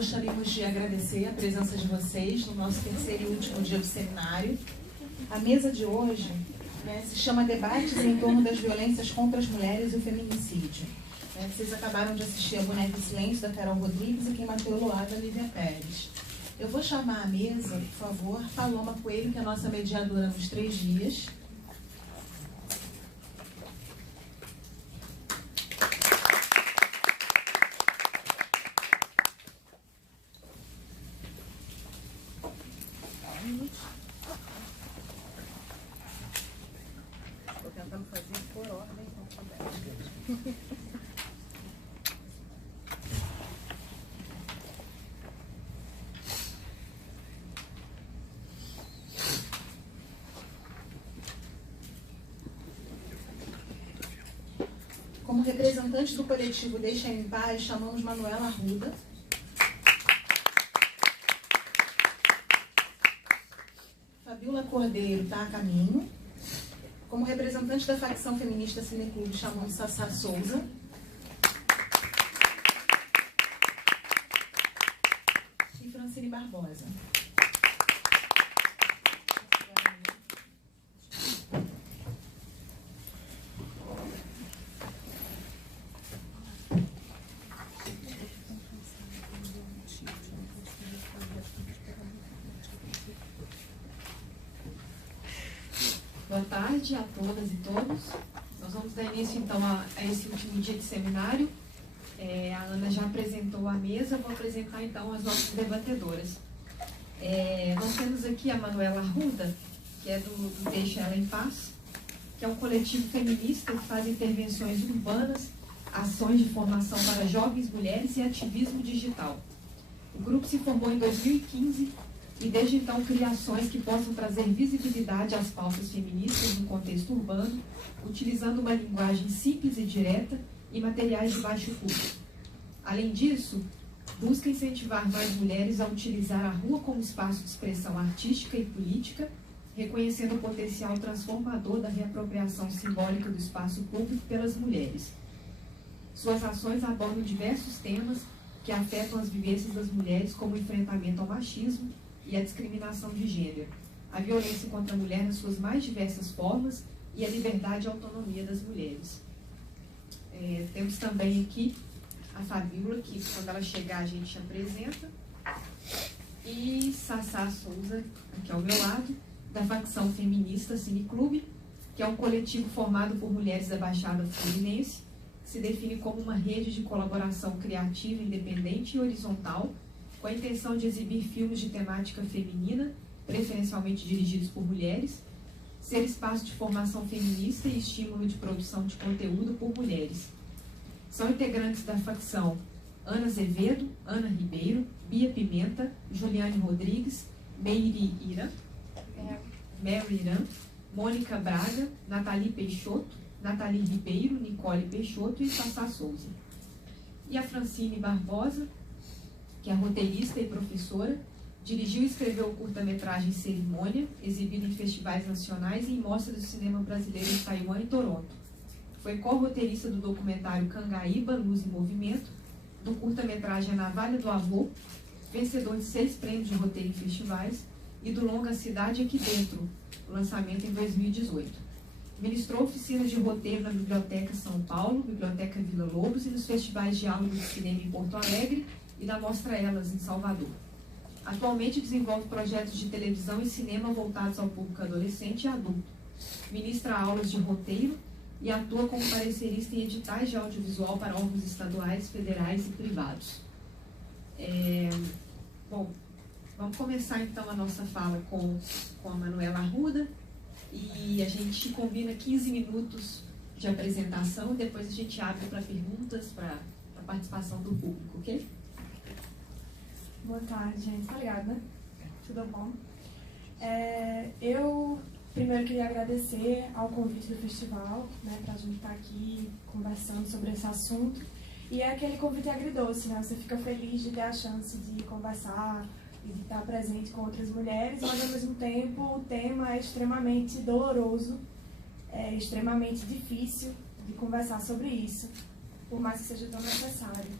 Gostaríamos de agradecer a presença de vocês no nosso terceiro e último dia do seminário. A mesa de hoje se chama Debates em torno das violências contra as mulheres e o feminicídio. Vocês acabaram de assistir a Boneca em Silêncio, da Carol Rodrigues, e quem bateu o lado, da Lívia Pérez. Eu vou chamar à mesa, por favor, Paloma Coelho, que é a nossa mediadora nos 3 dias. Estou tentando fazer por ordem alfabética. Como representante do coletivo Deixa em Paz, chamamos Manuela Arruda. Fabiola Cordeiro está a caminho. Como representante da facção feminista Cineclube, chamamos Sassá Souza. E Francine Barbosa. Boa tarde a todas e todos. Nós vamos dar início, então, a esse último dia de seminário. A Ana já apresentou a mesa, eu vou apresentar, então, as nossas debatedoras. Nós temos aqui a Manuela Arruda, que é do Deixa Ela em Paz, que é um coletivo feminista que faz intervenções urbanas, ações de formação para jovens mulheres e ativismo digital. O grupo se formou em 2015 e desde então cria ações que possam trazer visibilidade às pautas feministas no contexto urbano, utilizando uma linguagem simples e direta e materiais de baixo custo. Além disso, busca incentivar mais mulheres a utilizar a rua como espaço de expressão artística e política, reconhecendo o potencial transformador da reapropriação simbólica do espaço público pelas mulheres. Suas ações abordam diversos temas que afetam as vivências das mulheres, como o enfrentamento ao machismo e a discriminação de gênero, a violência contra a mulher nas suas mais diversas formas e a liberdade e autonomia das mulheres. Temos também aqui a Fabiola, que quando ela chegar a gente apresenta, e Sassá Souza, aqui ao meu lado, da facção feminista Cineclube, que é um coletivo formado por mulheres da Baixada Fluminense, que se define como uma rede de colaboração criativa, independente e horizontal, com a intenção de exibir filmes de temática feminina, preferencialmente dirigidos por mulheres, ser espaço de formação feminista e estímulo de produção de conteúdo por mulheres. São integrantes da facção Ana Azevedo, Ana Ribeiro, Bia Pimenta, Juliane Rodrigues, Mary Irã, Mônica Braga, Nathalie Peixoto, Nathalie Ribeiro, Nicole Peixoto e Sassá Souza. E a Francine Barbosa, que é roteirista e professora, dirigiu e escreveu o curta-metragem Cerimônia, exibido em festivais nacionais e em mostras do cinema brasileiro em Taiwan e Toronto. Foi co-roteirista do documentário Cangaíba, Luz e Movimento, do curta-metragem A Navalha do Avô, vencedor de 6 prêmios de roteiro em festivais, e do longa Cidade Aqui Dentro, lançamento em 2018. Ministrou oficinas de roteiro na Biblioteca São Paulo, Biblioteca Vila Lobos e nos festivais de aula de cinema em Porto Alegre e da Mostra Elas, em Salvador. Atualmente desenvolve projetos de televisão e cinema voltados ao público adolescente e adulto. Ministra aulas de roteiro e atua como parecerista em editais de audiovisual para órgãos estaduais, federais e privados. Bom, vamos começar então a nossa fala com a Manuela Arruda e a gente combina 15 minutos de apresentação e depois a gente abre para perguntas, para a participação do público, ok? Boa tarde, gente. Obrigada. Tudo bom? Eu primeiro queria agradecer ao convite do festival, para a gente estar aqui conversando sobre esse assunto. E é aquele convite agridoce, Você fica feliz de ter a chance de conversar e de estar presente com outras mulheres, mas ao mesmo tempo o tema é extremamente doloroso, é extremamente difícil de conversar sobre isso, por mais que seja tão necessário.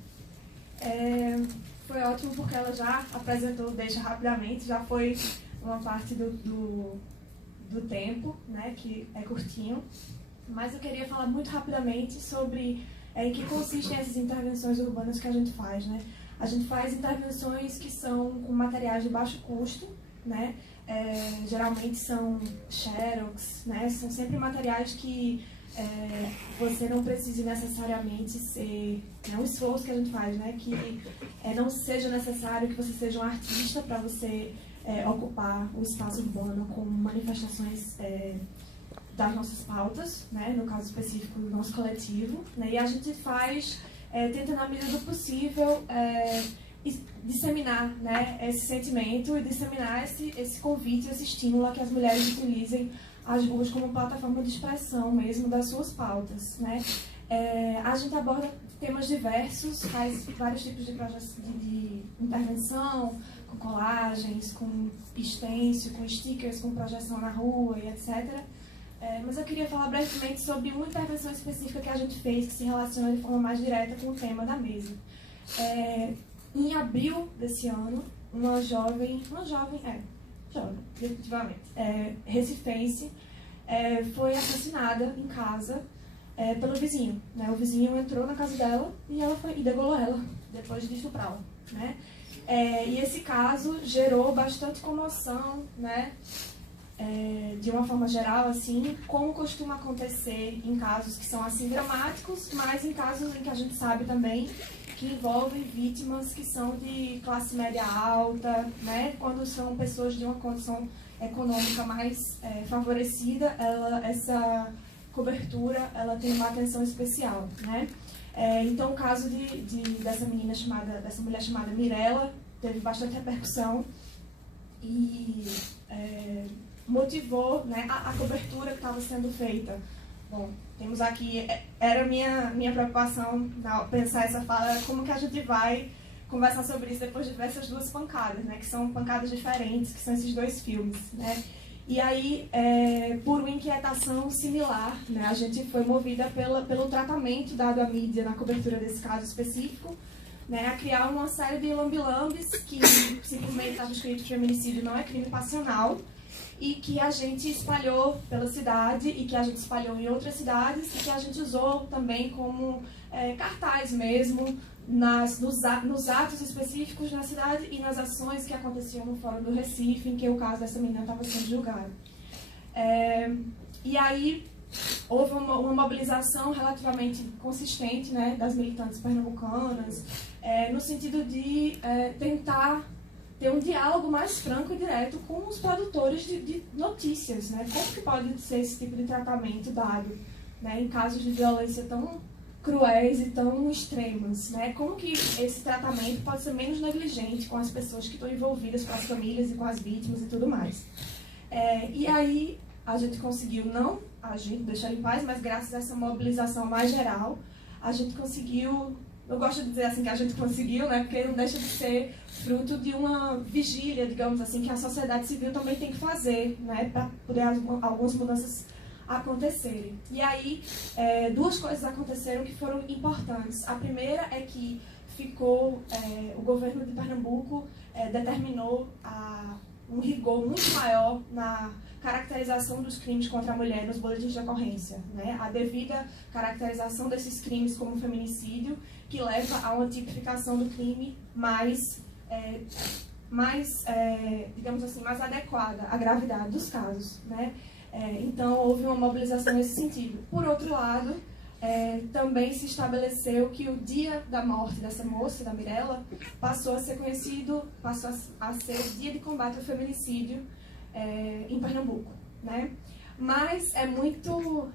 foi ótimo porque ela já apresentou o Deixa rapidamente, já foi uma parte do tempo, né, que é curtinho. Mas eu queria falar muito rapidamente sobre em que consistem essas intervenções urbanas que a gente faz, né? A gente faz intervenções que são com materiais de baixo custo, né? Geralmente são xerox, né? São sempre materiais que você não precise necessariamente ser... É um esforço que a gente faz, né? Que não seja necessário que você seja um artista para você ocupar o espaço urbano com manifestações das nossas pautas, né? No caso específico do nosso coletivo, né? E a gente faz, tenta na medida do possível, disseminar, né, esse sentimento e disseminar esse convite, esse estímulo a que as mulheres utilizem as ruas como plataforma de expressão mesmo das suas pautas, né? A gente aborda temas diversos, faz vários tipos de projetos de intervenção, com colagens, com stencil, com stickers, com projeção na rua e etc. Mas eu queria falar brevemente sobre uma intervenção específica que a gente fez que se relaciona de forma mais direta com o tema da mesa. Em abril desse ano, uma jovem, definitivamente, recifense, foi assassinada em casa pelo vizinho, né? O vizinho entrou na casa dela e degolou ela, depois de estuprá-la, né? E esse caso gerou bastante comoção, né? De uma forma geral, assim, como costuma acontecer em casos que são assim dramáticos, mas em casos em que a gente sabe também que envolvem vítimas que são de classe média alta, né? Quando são pessoas de uma condição econômica mais favorecida, essa cobertura ela tem uma atenção especial, né? Então o caso dessa mulher chamada Mirella teve bastante repercussão e motivou, né, a cobertura que estava sendo feita. Bom, temos aqui, era minha preocupação pensar essa fala, como que a gente vai conversar sobre isso depois de ver essas duas pancadas, né, que são pancadas diferentes, que são esses dois filmes, né. E aí, por uma inquietação similar, né, a gente foi movida pelo tratamento dado à mídia na cobertura desse caso específico, né, a criar uma série de lambilambes que simplesmente estava escrito que feminicídio não é crime passional, e que a gente espalhou pela cidade e que a gente espalhou em outras cidades e que a gente usou também como cartaz mesmo nos atos específicos na cidade e nas ações que aconteciam no Fórum do Recife, em que o caso dessa menina estava sendo julgado. E aí houve uma mobilização relativamente consistente, né, das militantes pernambucanas, no sentido de tentar ter um diálogo mais franco e direto com os produtores de notícias, né? Como que pode ser esse tipo de tratamento dado, né, em casos de violência tão cruéis e tão extremas, né? Como que esse tratamento pode ser menos negligente com as pessoas que estão envolvidas, com as famílias e com as vítimas e tudo mais. E aí a gente conseguiu não deixar em paz, mas graças a essa mobilização mais geral, a gente conseguiu... Eu gosto de dizer assim que a gente conseguiu, né, porque não deixa de ser fruto de uma vigília, digamos assim, que a sociedade civil também tem que fazer, né, para poder algumas mudanças acontecerem. E aí, duas coisas aconteceram que foram importantes. A primeira é que o governo de Pernambuco determinou um rigor muito maior na caracterização dos crimes contra a mulher nos boletins de ocorrência, né? A devida caracterização desses crimes como feminicídio, que leva a uma tipificação do crime mais digamos assim, mais adequada à gravidade dos casos, né? Então, houve uma mobilização nesse sentido. Por outro lado, também se estabeleceu que o dia da morte dessa moça, da Mirella, passou a ser Dia de Combate ao Feminicídio em Pernambuco, né? Mas é muito...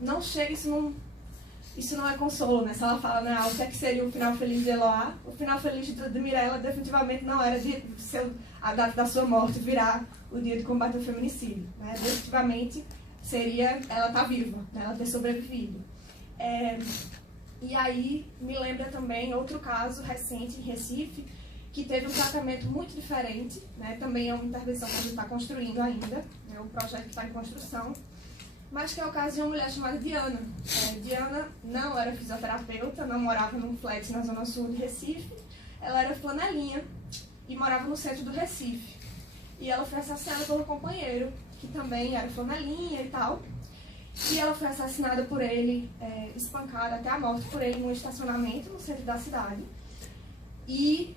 não chega, isso não é consolo, né? Se ela fala, né, o que é que seria o final feliz de Eloá, o final feliz de Mirella definitivamente não era a data da sua morte virar o dia de combate ao feminicídio, né? Definitivamente seria ela estar viva, né? Ela ter sobrevivido. E aí me lembra também outro caso recente em Recife, que teve um tratamento muito diferente, né? Também é uma intervenção que a gente está construindo ainda, né? Um projeto que está em construção, mas que é o caso de uma mulher chamada Diana. Diana não era fisioterapeuta, não morava num flat na zona sul de Recife, Ela era flanelinha e morava no centro do Recife. E ela foi assassinada pelo companheiro, que também era flanelinha e tal. E ela foi assassinada por ele, espancada até a morte por ele num estacionamento no centro da cidade. E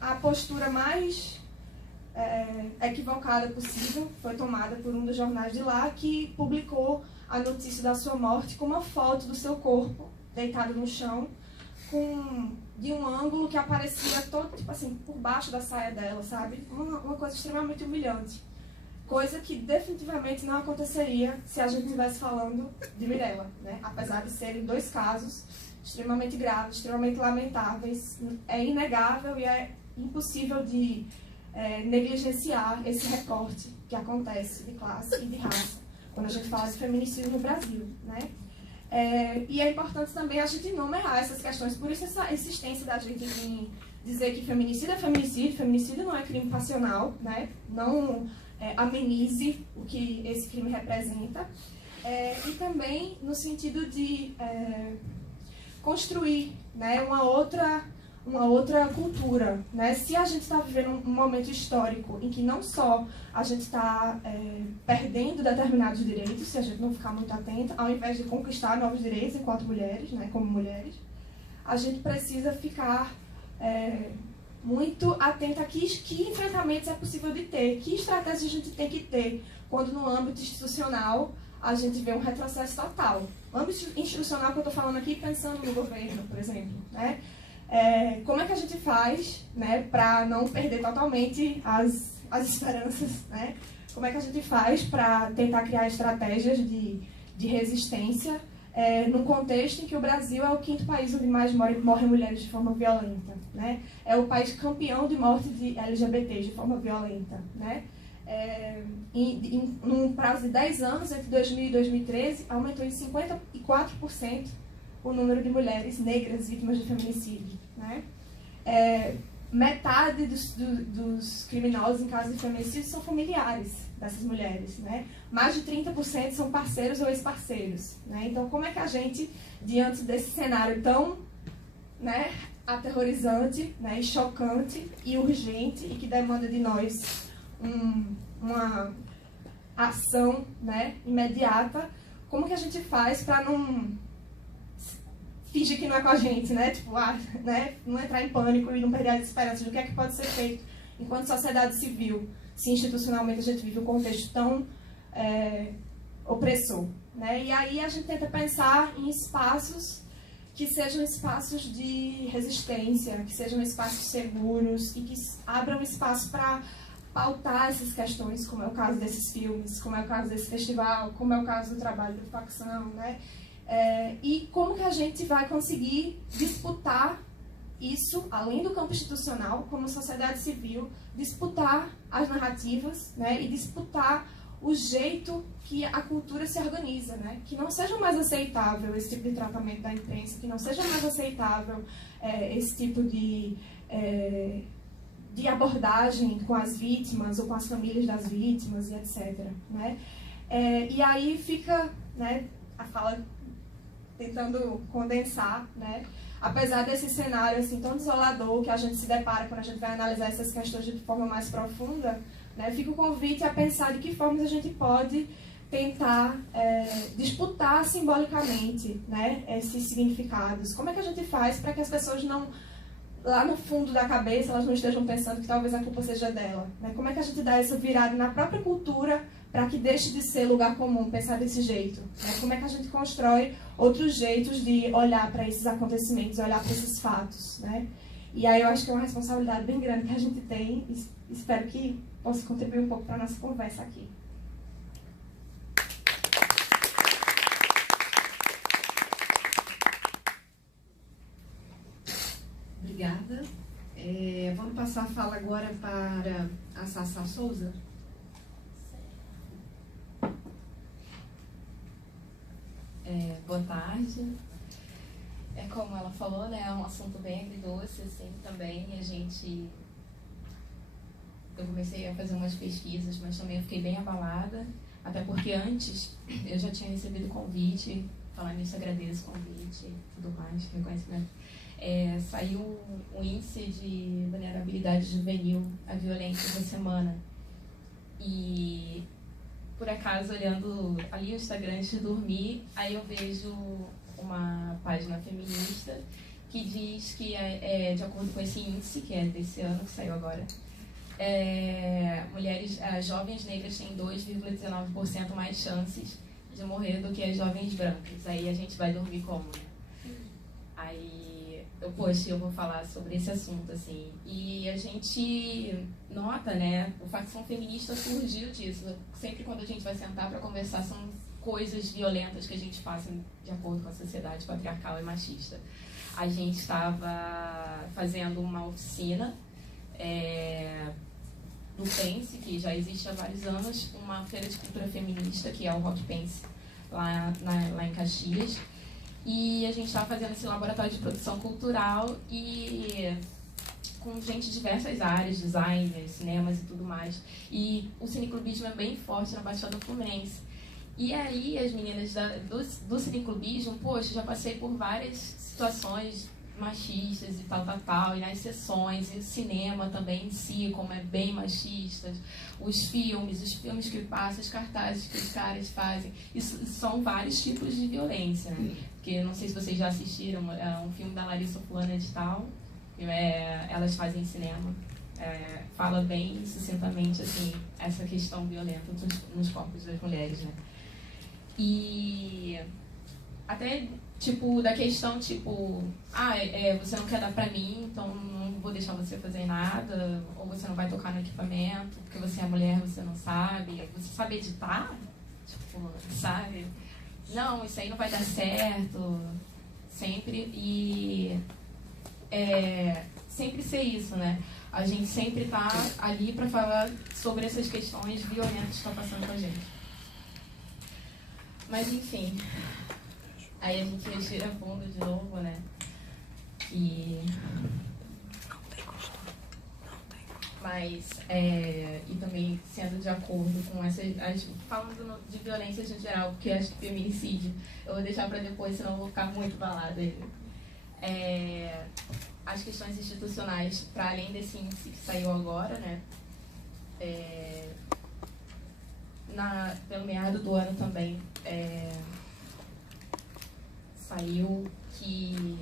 a postura mais equivocada possível foi tomada por um dos jornais de lá, que publicou a notícia da sua morte com uma foto do seu corpo deitado no chão, de um ângulo que aparecia todo, tipo assim, por baixo da saia dela, sabe? Uma coisa extremamente humilhante. Coisa que definitivamente não aconteceria se a gente estivesse falando de Mirella, né? Apesar de serem dois casos extremamente graves, extremamente lamentáveis, é inegável e é impossível de negligenciar esse recorte que acontece de classe e de raça quando a gente fala de feminicídio no Brasil, né? E é importante também a gente não errar essas questões, por isso essa insistência da gente em dizer que feminicídio é feminicídio, feminicídio não é crime passional, né? Não amenize o que esse crime representa, e também no sentido de construir, né, uma outra cultura, né? Se a gente está vivendo um momento histórico em que não só a gente está perdendo determinados direitos, se a gente não ficar muito atento, ao invés de conquistar novos direitos enquanto mulheres, né, como mulheres, a gente precisa ficar muito atenta a que enfrentamentos é possível de ter, que estratégias a gente tem que ter quando no âmbito institucional a gente vê um retrocesso total. O âmbito institucional que eu estou falando aqui, pensando no governo, por exemplo, né? Como é que a gente faz, né, para não perder totalmente as esperanças, né? Como é que a gente faz para tentar criar estratégias de resistência num contexto em que o Brasil é o 5º país onde mais morrem mulheres de forma violenta, né? É o país campeão de morte de LGBTs de forma violenta, né? Num prazo de 10 anos, entre 2000 e 2013, aumentou em 54% o número de mulheres negras vítimas de feminicídio, né? Metade dos criminosos em casos de feminicídio são familiares dessas mulheres, né? Mais de 30% são parceiros ou ex-parceiros, né? Então, como é que a gente, diante desse cenário tão, né, aterrorizante, né, e chocante e urgente e que demanda de nós uma ação, né, imediata, como que a gente faz para não fingir que não é com a gente, né? Tipo, né? Não entrar em pânico e não perder as esperanças do que é que pode ser feito enquanto sociedade civil, se institucionalmente a gente vive um contexto tão opressor, né? E aí a gente tenta pensar em espaços que sejam espaços de resistência, que sejam espaços seguros e que abram espaço para pautar essas questões, como é o caso desses filmes, como é o caso desse festival, como é o caso do trabalho de facção, né? E como que a gente vai conseguir disputar isso, além do campo institucional, como sociedade civil, disputar as narrativas, né, e disputar o jeito que a cultura se organiza, né? Que não seja mais aceitável esse tipo de tratamento da imprensa, que não seja mais aceitável esse tipo de abordagem com as vítimas ou com as famílias das vítimas e etc. Né? E aí fica, né, a fala tentando condensar, né? Apesar desse cenário assim, tão desolador que a gente se depara quando a gente vai analisar essas questões de forma mais profunda, né, fica o convite a pensar de que formas a gente pode tentar disputar simbolicamente, né, esses significados. Como é que a gente faz para que as pessoas não, lá no fundo da cabeça, elas não estejam pensando que talvez a culpa seja dela? Né? Como é que a gente dá essa virada na própria cultura para que deixe de ser lugar comum pensar desse jeito? Né? Como é que a gente constrói outros jeitos de olhar para esses acontecimentos, olhar para esses fatos? Né? E aí eu acho que é uma responsabilidade bem grande que a gente tem e espero que possa contribuir um pouco para a nossa conversa aqui. Obrigada. Vamos passar a fala agora para a Sassá Souza. Boa tarde. Como ela falou, né, é um assunto bem agridoce, assim, também. Eu comecei a fazer umas pesquisas, mas também eu fiquei bem abalada, até porque antes eu já tinha recebido convite, falar nisso, agradeço o convite e tudo mais, reconhecimento. Saiu o índice de vulnerabilidade juvenil à violência essa semana. E, por acaso, olhando ali o Instagram antes de dormir, aí eu vejo uma página feminista que diz que, de acordo com esse índice, que é desse ano, que saiu agora, jovens negras têm 2,19% mais chances de morrer do que as jovens brancas. Aí a gente vai dormir como, né? Aí, eu vou falar sobre esse assunto, assim. E a gente nota, né, o Facção Feminista surgiu disso. Sempre quando a gente vai sentar para conversar, são coisas violentas que a gente passa de acordo com a sociedade patriarcal e machista. A gente estava fazendo uma oficina no Pense, que já existe há vários anos, uma feira de cultura feminista, que é o Rock Pense, lá em Caxias. E a gente estava fazendo esse laboratório de produção cultural e com gente de diversas áreas, designers, cinemas e tudo mais. E o cineclubismo é bem forte na Baixada Fluminense. E aí as meninas do cineclubismo, poxa, já passei por várias situações machistas e tal, e nas sessões, e o cinema também em si, como é bem machista, os filmes que passam, os cartazes que os caras fazem, isso são vários tipos de violência, né? Porque não sei se vocês já assistiram um filme da Larissa Fulana de Tal, elas fazem cinema, fala bem sucintamente assim, essa questão violenta nos corpos das mulheres, né? E até da questão, você não quer dar pra mim, então não vou deixar você fazer nada, ou você não vai tocar no equipamento, porque você é mulher, você não sabe, você sabe editar? Sabe? Não, isso aí não vai dar certo, sempre, e sempre ser isso, né? A gente sempre tá ali pra falar sobre essas questões violentas que estão passando com a gente. Mas, enfim, aí a gente respira fundo de novo, né? E também sendo de acordo com falando de violências em geral, porque acho que feminicídio, eu vou deixar para depois, senão eu vou ficar muito balada aí. As questões institucionais, para além desse índice que saiu agora, né? Pelo meado do ano também saiu que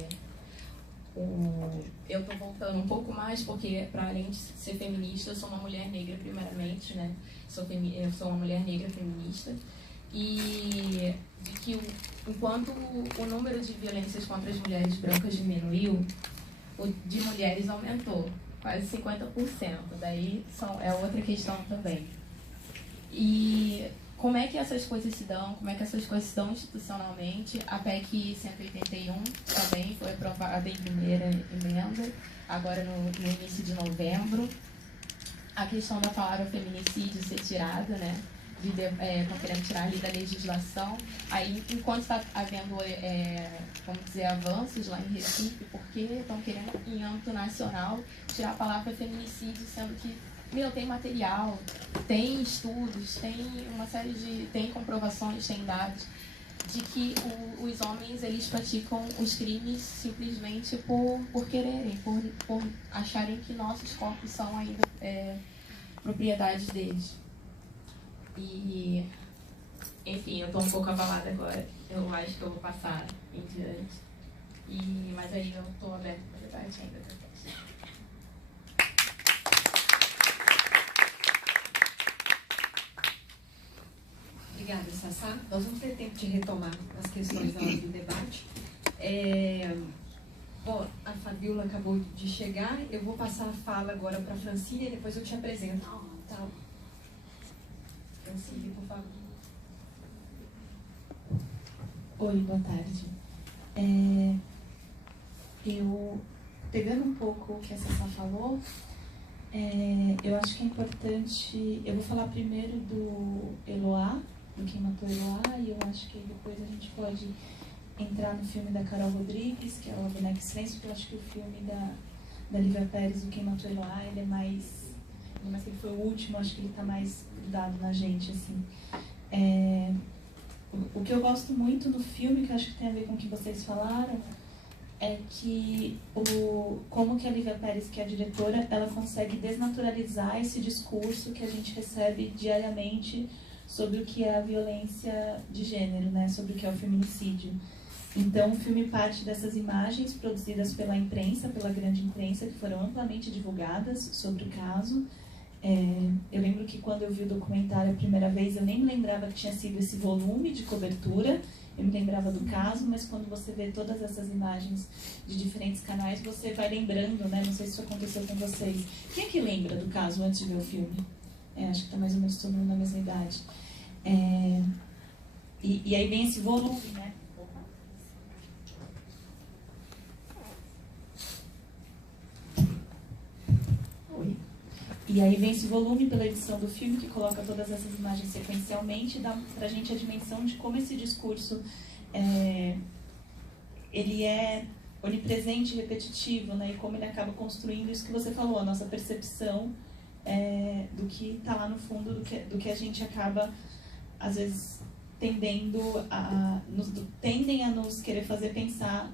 eu tô voltando um pouco mais porque, para além de ser feminista, eu sou uma mulher negra primeiramente, né? Eu sou uma mulher negra feminista, e de que enquanto o número de violências contra as mulheres brancas diminuiu, o de mulheres aumentou quase 50%. Daí é outra questão também. E como é que essas coisas se dão? Como é que essas coisas se dão institucionalmente? A PEC 181 também foi aprovada em primeira emenda, agora no início de novembro. A questão da palavra feminicídio ser tirada, né? Estão querendo tirar ali da legislação. Aí, enquanto está havendo, vamos dizer, avanços lá em Recife, porque estão querendo, em âmbito nacional, tirar a palavra feminicídio, sendo que tem material, tem estudos, tem uma série tem comprovações, tem dados de que os homens, eles praticam os crimes simplesmente por quererem, por acharem que nossos corpos são ainda propriedades deles. E, enfim, eu tô um pouco abalada agora, eu acho que eu vou passar em diante, mas aí eu tô aberta para debate ainda também. Obrigada, Sassá. Nós vamos ter tempo de retomar as questões da hora do debate. A Fabiola acabou de chegar, eu vou passar a fala agora para a Francine e depois eu te apresento. Tá? Francine, por favor. Oi, boa tarde. Eu, pegando um pouco o que a Sassá falou, eu acho que é importante. Eu vou falar primeiro do Eloá, do Quem Matou Eloá, e eu acho que depois a gente pode entrar no filme da Carol Rodrigues, que é o Boneca e Silêncio, porque eu acho que o filme da Lívia Pérez, do Quem Matou Eloá, ele é mais que ele foi o último, acho que ele está mais grudado na gente, assim. O que eu gosto muito no filme, que eu acho que tem a ver com o que vocês falaram, é que como que a Lívia Pérez, que é a diretora, ela consegue desnaturalizar esse discurso que a gente recebe diariamente sobre o que é a violência de gênero, né? Sobre o que é o feminicídio. Então, o filme parte dessas imagens produzidas pela imprensa, pela grande imprensa, que foram amplamente divulgadas sobre o caso. Eu lembro que quando eu vi o documentário a primeira vez, eu nem me lembrava que tinha sido esse volume de cobertura, eu me lembrava do caso, mas quando você vê todas essas imagens de diferentes canais, você vai lembrando, né? Não sei se isso aconteceu com vocês. Quem é que lembra do caso antes de ver o filme? Acho que está mais ou menos todo mundo na mesma idade. E aí vem esse volume, né? E aí vem esse volume pela edição do filme, que coloca todas essas imagens sequencialmente e dá pra gente a dimensão de como esse discurso ele é onipresente e repetitivo, né? E como ele acaba construindo isso que você falou, a nossa percepção do que está lá no fundo, do que a gente acaba, às vezes, tendem a nos querer fazer pensar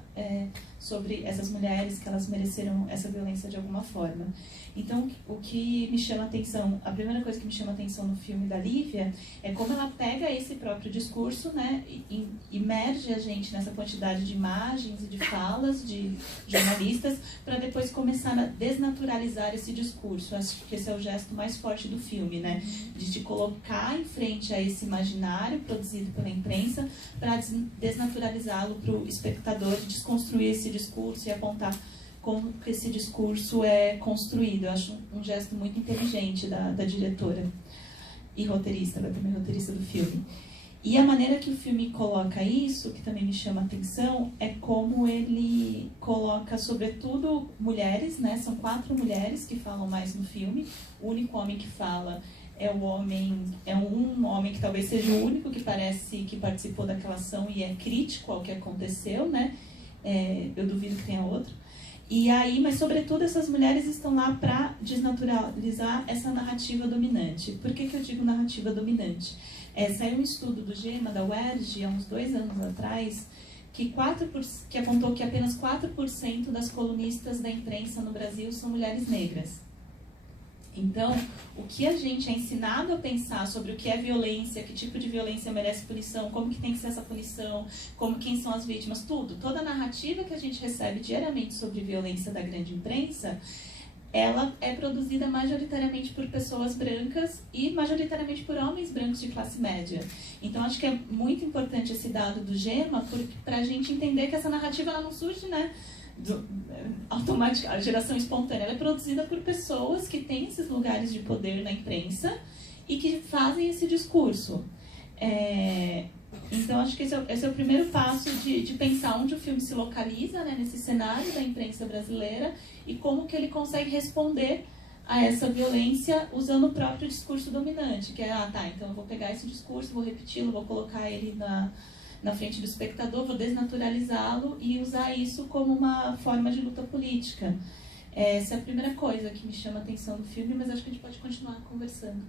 sobre essas mulheres, que elas mereceram essa violência de alguma forma. Então, o que me chama a atenção, a primeira coisa que me chama a atenção no filme da Lívia é como ela pega esse próprio discurso, né, e imerge a gente nessa quantidade de imagens e de falas de jornalistas para depois começar a desnaturalizar esse discurso. Acho que esse é o gesto mais forte do filme, né, de te colocar em frente a esse imaginário produzido pela imprensa para desnaturalizá-lo para o espectador, desconstruir esse discurso e apontar como que esse discurso é construído. Eu acho um gesto muito inteligente da diretora e roteirista, ela também é roteirista do filme. E a maneira que o filme coloca isso, que também me chama a atenção, é como ele coloca, sobretudo, mulheres, né? São 4 mulheres que falam mais no filme. O único homem que fala é um homem que talvez seja o único que parece que participou daquela ação e é crítico ao que aconteceu, né? Eu duvido que tenha outro. E aí, mas sobretudo essas mulheres estão lá para desnaturalizar essa narrativa dominante. Por que eu digo narrativa dominante? Saiu um estudo do GEMA, da UERJ, há uns 2 anos atrás, que apontou que apenas 4% das colunistas da imprensa no Brasil são mulheres negras. Então, o que a gente é ensinado a pensar sobre o que é violência, que tipo de violência merece punição, como que tem que ser essa punição, quem são as vítimas, toda a narrativa que a gente recebe diariamente sobre violência da grande imprensa, ela é produzida majoritariamente por pessoas brancas e majoritariamente por homens brancos de classe média. Então, acho que é muito importante esse dado do GEMA para a gente entender que essa narrativa ela não surge, né, automática, a geração espontânea, ela é produzida por pessoas que têm esses lugares de poder na imprensa e que fazem esse discurso. Então, acho que esse é o primeiro passo de pensar onde o filme se localiza, né, nesse cenário da imprensa brasileira e como que ele consegue responder a essa violência usando o próprio discurso dominante, que é, então eu vou pegar esse discurso, vou repeti-lo, vou colocar ele na frente do espectador, vou desnaturalizá-lo e usar isso como uma forma de luta política. Essa é a primeira coisa que me chama a atenção do filme, mas acho que a gente pode continuar conversando.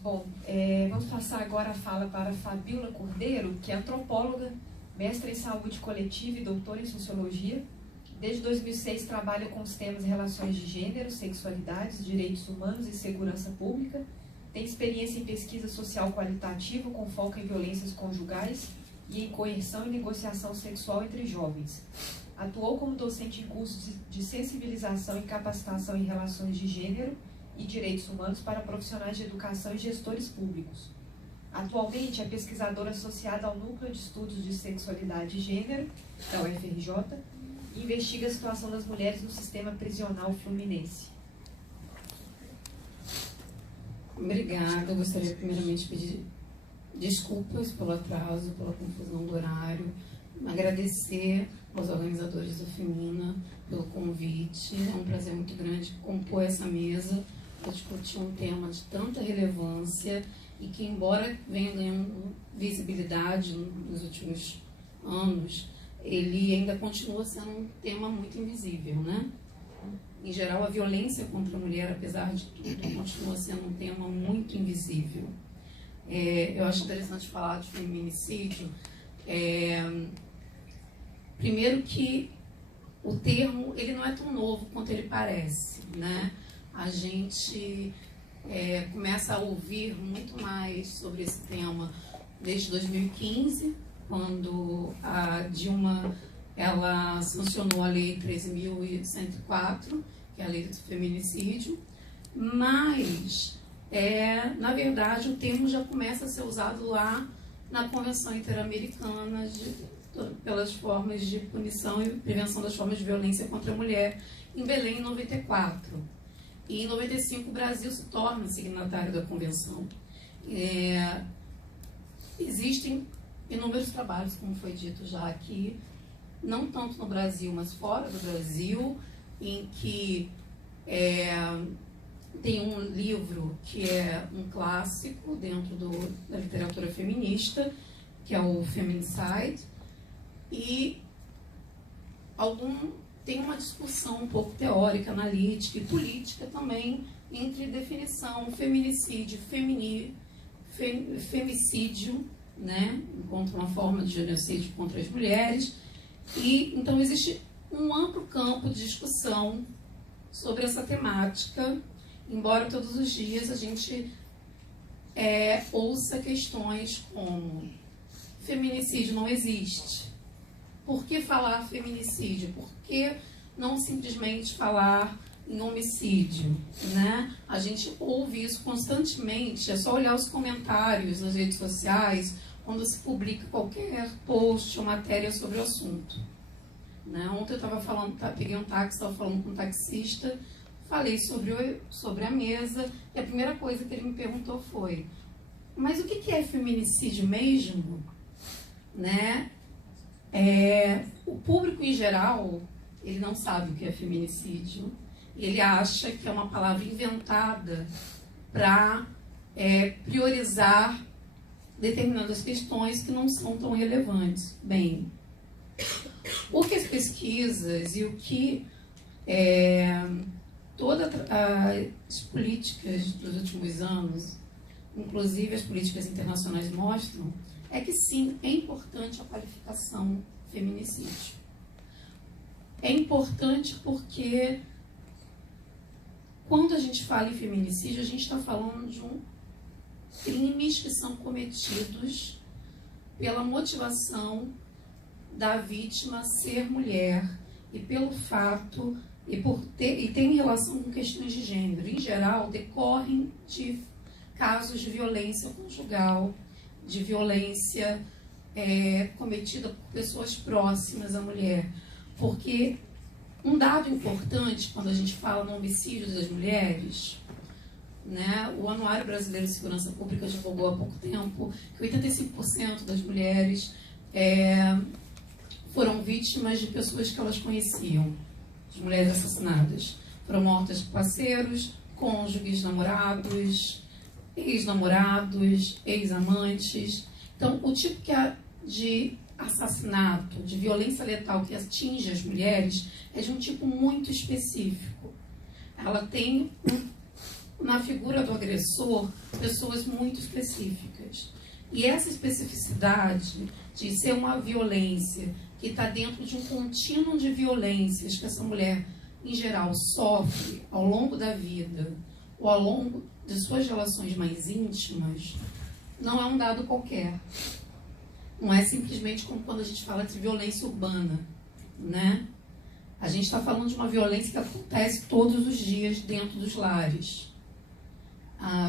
Bom, vamos passar agora a fala para a Fabíola Cordeiro, que é antropóloga, mestre em saúde coletiva e doutora em sociologia. Desde 2006 trabalha com os temas relações de gênero, sexualidades, direitos humanos e segurança pública. Tem experiência em pesquisa social qualitativa com foco em violências conjugais e em coerção e negociação sexual entre jovens. Atuou como docente em cursos de sensibilização e capacitação em relações de gênero e direitos humanos para profissionais de educação e gestores públicos. Atualmente é pesquisadora associada ao Núcleo de Estudos de Sexualidade e Gênero, da UFRJ, e investiga a situação das mulheres no sistema prisional fluminense. Obrigada. Eu gostaria primeiramente de pedir desculpas pelo atraso, pela confusão do horário, agradecer aos organizadores do Femina pelo convite. É um prazer muito grande compor essa mesa para discutir um tema de tanta relevância e que, embora venha ganhando visibilidade nos últimos anos, ele ainda continua sendo um tema muito invisível, né? em geral, a violência contra a mulher, apesar de tudo, continua sendo um tema muito invisível. Eu acho interessante falar de feminicídio. Primeiro que o termo ele não é tão novo quanto ele parece, né? A gente começa a ouvir muito mais sobre esse tema desde 2015, quando a Dilma ela sancionou a Lei 13.104, que é a Lei do Feminicídio, mas, na verdade, o termo já começa a ser usado lá na Convenção Interamericana pelas formas de punição e prevenção das formas de violência contra a mulher, em Belém, em 94. E em 95 o Brasil se torna signatário da Convenção. Existem inúmeros trabalhos, como foi dito já aqui, não tanto no Brasil, mas fora do Brasil, em que tem um livro que é um clássico dentro da literatura feminista, que é o Feminicide, e tem uma discussão um pouco teórica, analítica e política também entre definição, feminicídio, femicídio, né, enquanto uma forma de genocídio contra as mulheres. E então existe um amplo campo de discussão sobre essa temática, embora todos os dias a gente ouça questões como feminicídio não existe. Por que falar feminicídio? Por que não simplesmente falar em homicídio, né? A gente ouve isso constantemente, é só olhar os comentários nas redes sociais, quando se publica qualquer post ou matéria sobre o assunto. Né? Ontem eu estava falando, peguei um táxi, estava falando com um taxista, falei sobre a mesa, e a primeira coisa que ele me perguntou foi: mas o que é feminicídio mesmo? Né? O público em geral, ele não sabe o que é feminicídio, ele acha que é uma palavra inventada para priorizar determinadas questões que não são tão relevantes. Bem, o que as pesquisas e o que todas as políticas dos últimos anos, inclusive as políticas internacionais, mostram é que sim, é importante a qualificação feminicídio. É importante porque quando a gente fala em feminicídio, a gente está falando de crimes que são cometidos pela motivação da vítima ser mulher e pelo fato e tem relação com questões de gênero. Em geral, decorrem de casos de violência conjugal, de violência cometida por pessoas próximas à mulher. Porque um dado importante quando a gente fala no homicídio das mulheres, né, o Anuário Brasileiro de Segurança Pública divulgou há pouco tempo que 85% das mulheres foram vítimas de pessoas que elas conheciam, de mulheres assassinadas. Foram mortas por parceiros, cônjuges, namorados, ex-namorados, ex-amantes. Então, o tipo de assassinato, de violência letal que atinge as mulheres é de um tipo muito específico. Ela tem, na figura do agressor, pessoas muito específicas. E essa especificidade de ser uma violência que está dentro de um contínuo de violências que essa mulher, em geral, sofre ao longo da vida ou ao longo de suas relações mais íntimas, não é um dado qualquer. Não é simplesmente como quando a gente fala de violência urbana, né? A gente está falando de uma violência que acontece todos os dias dentro dos lares.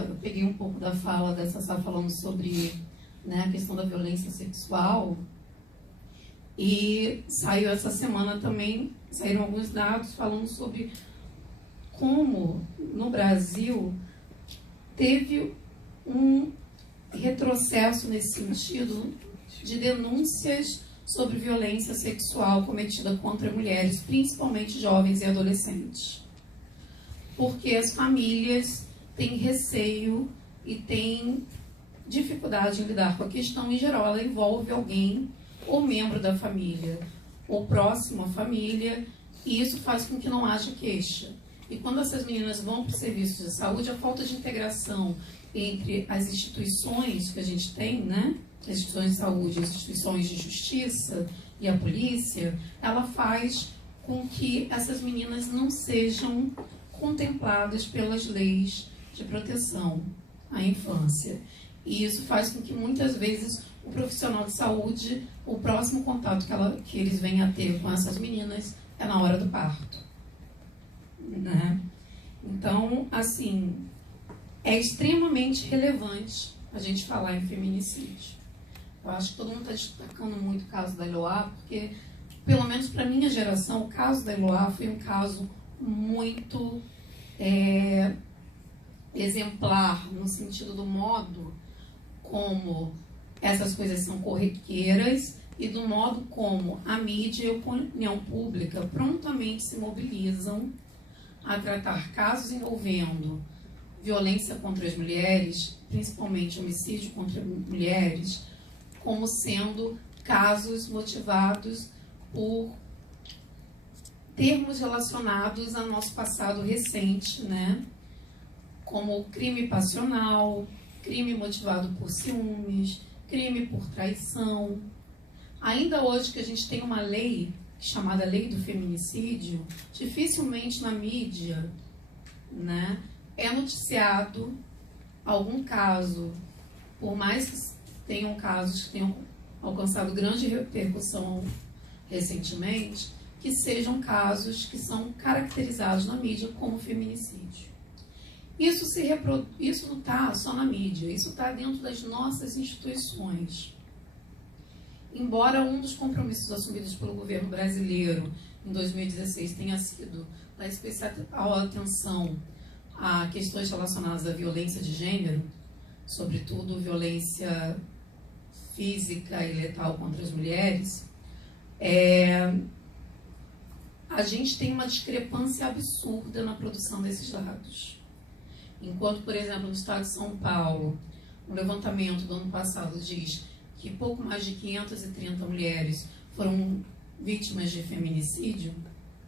Eu peguei um pouco da fala da Sassá falando sobre, né, a questão da violência sexual, e saiu essa semana também, saíram alguns dados falando sobre como no Brasil teve um retrocesso nesse sentido de denúncias sobre violência sexual cometida contra mulheres, principalmente jovens e adolescentes. Porque as famílias têm receio e têm dificuldade em lidar com a questão. Em geral, ela envolve alguém ou membro da família ou próximo à família e isso faz com que não haja queixa. E quando essas meninas vão para os serviços de saúde, a falta de integração entre as instituições que a gente tem, né? As instituições de saúde, as instituições de justiça e a polícia, ela faz com que essas meninas não sejam contempladas pelas leis de proteção à infância. E isso faz com que muitas vezes o profissional de saúde, o próximo contato que eles venham a ter com essas meninas é na hora do parto, né? Então, assim, é extremamente relevante a gente falar em feminicídio. Eu acho que todo mundo está destacando muito o caso da Eloá, porque, pelo menos para a minha geração, o caso da Eloá foi um caso muito exemplar, no sentido do modo como essas coisas são corriqueiras e do modo como a mídia e a opinião pública prontamente se mobilizam a tratar casos envolvendo violência contra as mulheres, principalmente homicídio contra mulheres, como sendo casos motivados por termos relacionados ao nosso passado recente, né? Como crime passional, crime motivado por ciúmes, crime por traição. Ainda hoje que a gente tem uma lei chamada Lei do Feminicídio, dificilmente na mídia, né, é noticiado algum caso, por mais que tenham casos que tenham alcançado grande repercussão recentemente, que sejam casos que são caracterizados na mídia como feminicídio. Isso não está só na mídia, isso está dentro das nossas instituições. Embora um dos compromissos assumidos pelo governo brasileiro em 2016 tenha sido dar especial atenção a questões relacionadas à violência de gênero, sobretudo violência física e letal contra as mulheres, a gente tem uma discrepância absurda na produção desses dados. Enquanto, por exemplo, no estado de São Paulo, um levantamento do ano passado diz que pouco mais de 530 mulheres foram vítimas de feminicídio,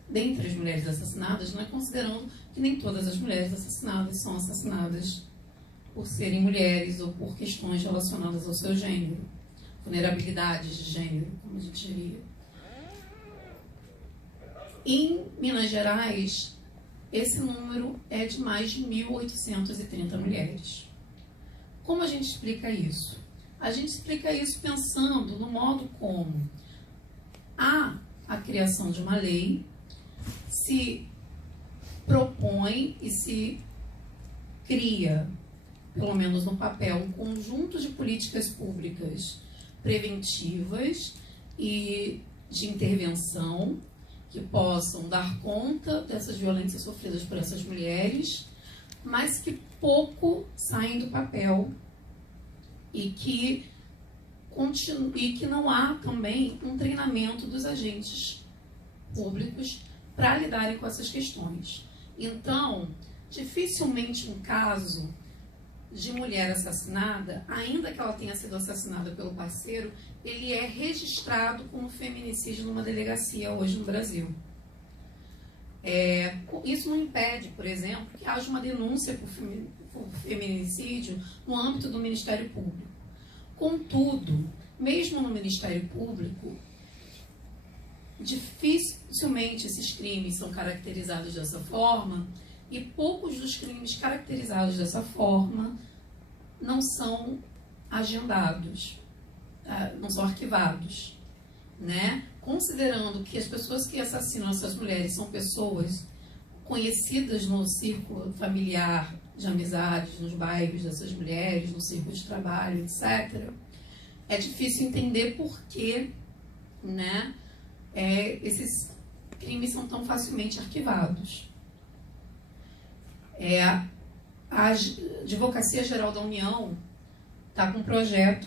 dentre as mulheres assassinadas, não é considerando que nem todas as mulheres assassinadas são assassinadas por serem mulheres ou por questões relacionadas ao seu gênero, vulnerabilidades de gênero, como a gente diria. Em Minas Gerais, esse número é de mais de 1.830 mulheres. Como a gente explica isso? A gente explica isso pensando no modo como há a criação de uma lei, se propõe e se cria, pelo menos no papel, um conjunto de políticas públicas preventivas e de intervenção que possam dar conta dessas violências sofridas por essas mulheres, mas que pouco saem do papel e que não há também um treinamento dos agentes públicos para lidarem com essas questões. Então, dificilmente um caso de mulher assassinada, ainda que ela tenha sido assassinada pelo parceiro, ele é registrado como feminicídio numa delegacia hoje no Brasil. Isso não impede, por exemplo, que haja uma denúncia por feminicídio no âmbito do Ministério Público. Contudo, mesmo no Ministério Público, dificilmente esses crimes são caracterizados dessa forma, e poucos dos crimes caracterizados dessa forma não são agendados, não são arquivados, né? Considerando que as pessoas que assassinam essas mulheres são pessoas conhecidas no círculo familiar, de amizades, nos bairros dessas mulheres, no círculo de trabalho, etc., é difícil entender por que, né, esses crimes são tão facilmente arquivados. A Advocacia Geral da União está com um projeto,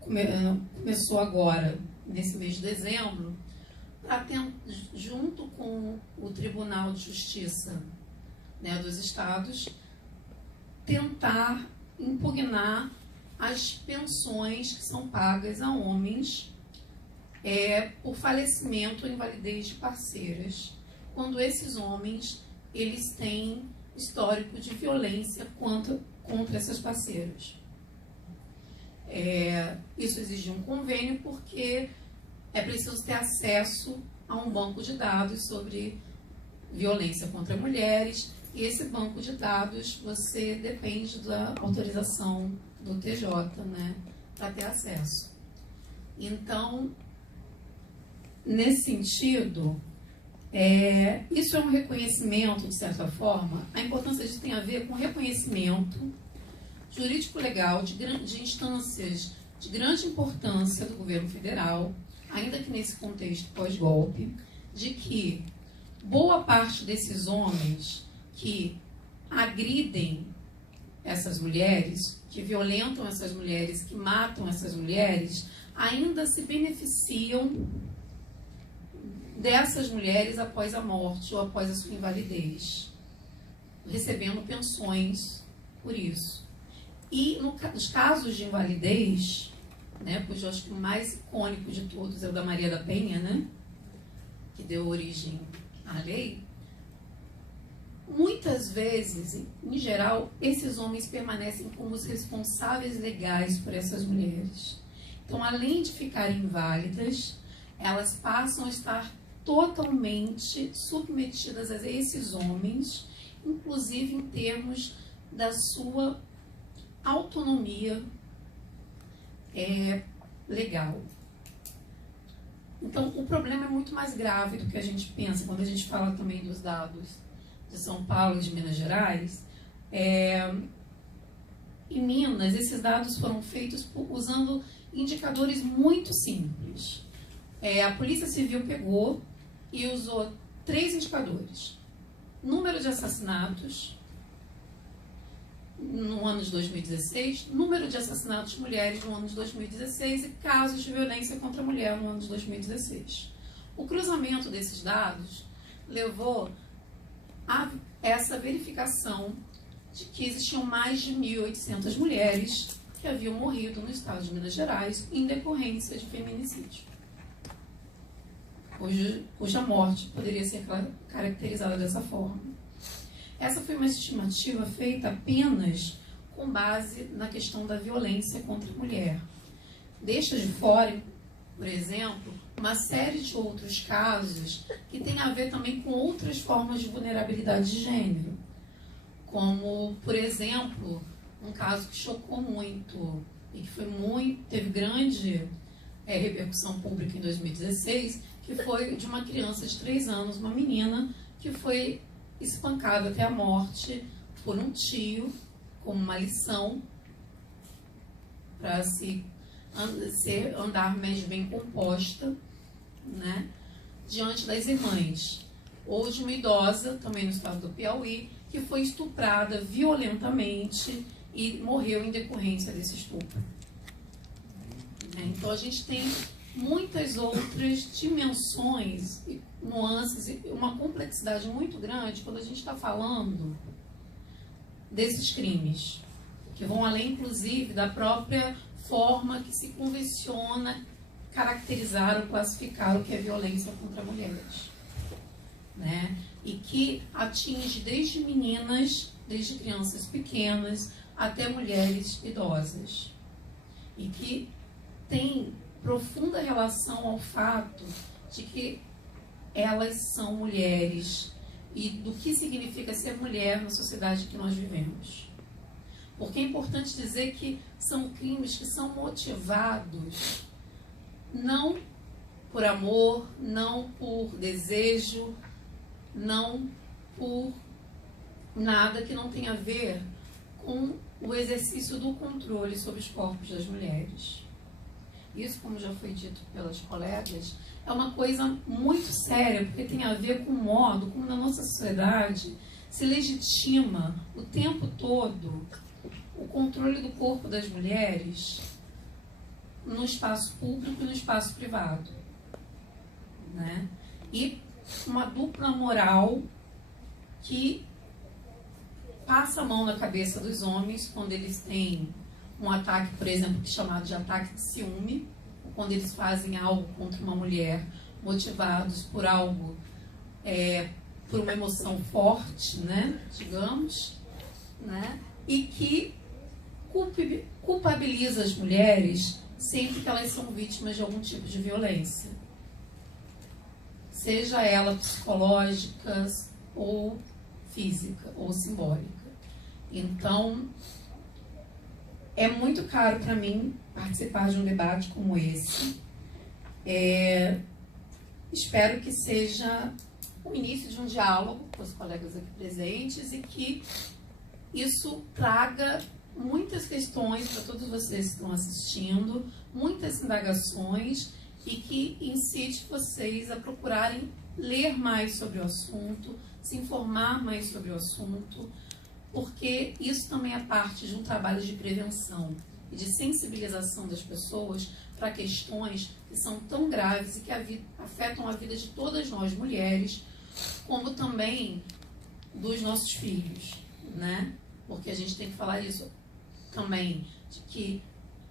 começou agora, nesse mês de dezembro, para junto com o Tribunal de Justiça, né, dos Estados, tentar impugnar as pensões que são pagas a homens por falecimento ou invalidez de parceiras, quando esses homens eles têm histórico de violência contra essas parceiras. Isso exige um convênio porque é preciso ter acesso a um banco de dados sobre violência contra mulheres, e esse banco de dados você depende da autorização do TJ, né, para ter acesso. Então, nesse sentido, isso é um reconhecimento, de certa forma. A importância disso tem a ver com reconhecimento jurídico-legal de instâncias de grande importância do governo federal, ainda que nesse contexto pós-golpe, de que boa parte desses homens que agridem essas mulheres, que violentam essas mulheres, que matam essas mulheres, ainda se beneficiam dessas mulheres após a morte ou após a sua invalidez, recebendo pensões por isso. E nos casos de invalidez, né, pois eu acho que o mais icônico de todos é o da Maria da Penha, né, que deu origem à lei, muitas vezes, em geral, esses homens permanecem como os responsáveis legais por essas mulheres. Então, além de ficarem inválidas, elas passam a estar totalmente submetidas a esses homens, inclusive em termos da sua autonomia legal. Então, o problema é muito mais grave do que a gente pensa quando a gente fala também dos dados de São Paulo e de Minas Gerais. Em Minas, esses dados foram feitos usando indicadores muito simples. A Polícia Civil pegou e usou 3 indicadores: número de assassinatos no ano de 2016, número de assassinatos de mulheres no ano de 2016 e casos de violência contra a mulher no ano de 2016. O cruzamento desses dados levou a essa verificação de que existiam mais de 1.800 mulheres que haviam morrido no estado de Minas Gerais em decorrência de feminicídio, cuja morte poderia ser caracterizada dessa forma. Essa foi uma estimativa feita apenas com base na questão da violência contra a mulher. Deixa de fora, por exemplo, uma série de outros casos que têm a ver também com outras formas de vulnerabilidade de gênero, como, por exemplo, um caso que chocou muito e que teve grande repercussão pública em 2016, que foi de uma criança de 3 anos, uma menina, que foi espancada até a morte por um tio, como uma lição para andar mais bem composta, né, diante das irmãs. Ou de uma idosa, também no estado do Piauí, que foi estuprada violentamente e morreu em decorrência desse estupro. Então a gente tem muitas outras dimensões, nuances e uma complexidade muito grande quando a gente está falando desses crimes, que vão além, inclusive, da própria forma que se convenciona caracterizar ou classificar o que é violência contra mulheres, né? E que atinge desde meninas, desde crianças pequenas, até mulheres idosas, e que tem profunda relação ao fato de que elas são mulheres e do que significa ser mulher na sociedade que nós vivemos. Porque é importante dizer que são crimes que são motivados não por amor, não por desejo, não por nada que não tenha a ver com o exercício do controle sobre os corpos das mulheres. Isso, como já foi dito pelas colegas, é uma coisa muito séria, porque tem a ver com o modo como na nossa sociedade se legitima o tempo todo o controle do corpo das mulheres no espaço público e no espaço privado, né? E uma dupla moral que passa a mão na cabeça dos homens quando eles têm um ataque, por exemplo, chamado de ataque de ciúme, quando eles fazem algo contra uma mulher, motivados por algo, por uma emoção forte, né, digamos, né, e que culpabiliza as mulheres sempre que elas são vítimas de algum tipo de violência, seja ela psicológica ou física ou simbólica. Então, é muito caro para mim participar de um debate como esse. Espero que seja o início de um diálogo com os colegas aqui presentes e que isso traga muitas questões para todos vocês que estão assistindo, muitas indagações, e que incite vocês a procurarem ler mais sobre o assunto, se informar mais sobre o assunto, porque isso também é parte de um trabalho de prevenção e de sensibilização das pessoas para questões que são tão graves e que afetam a vida de todas nós mulheres, como também dos nossos filhos, né? Porque a gente tem que falar isso também, de que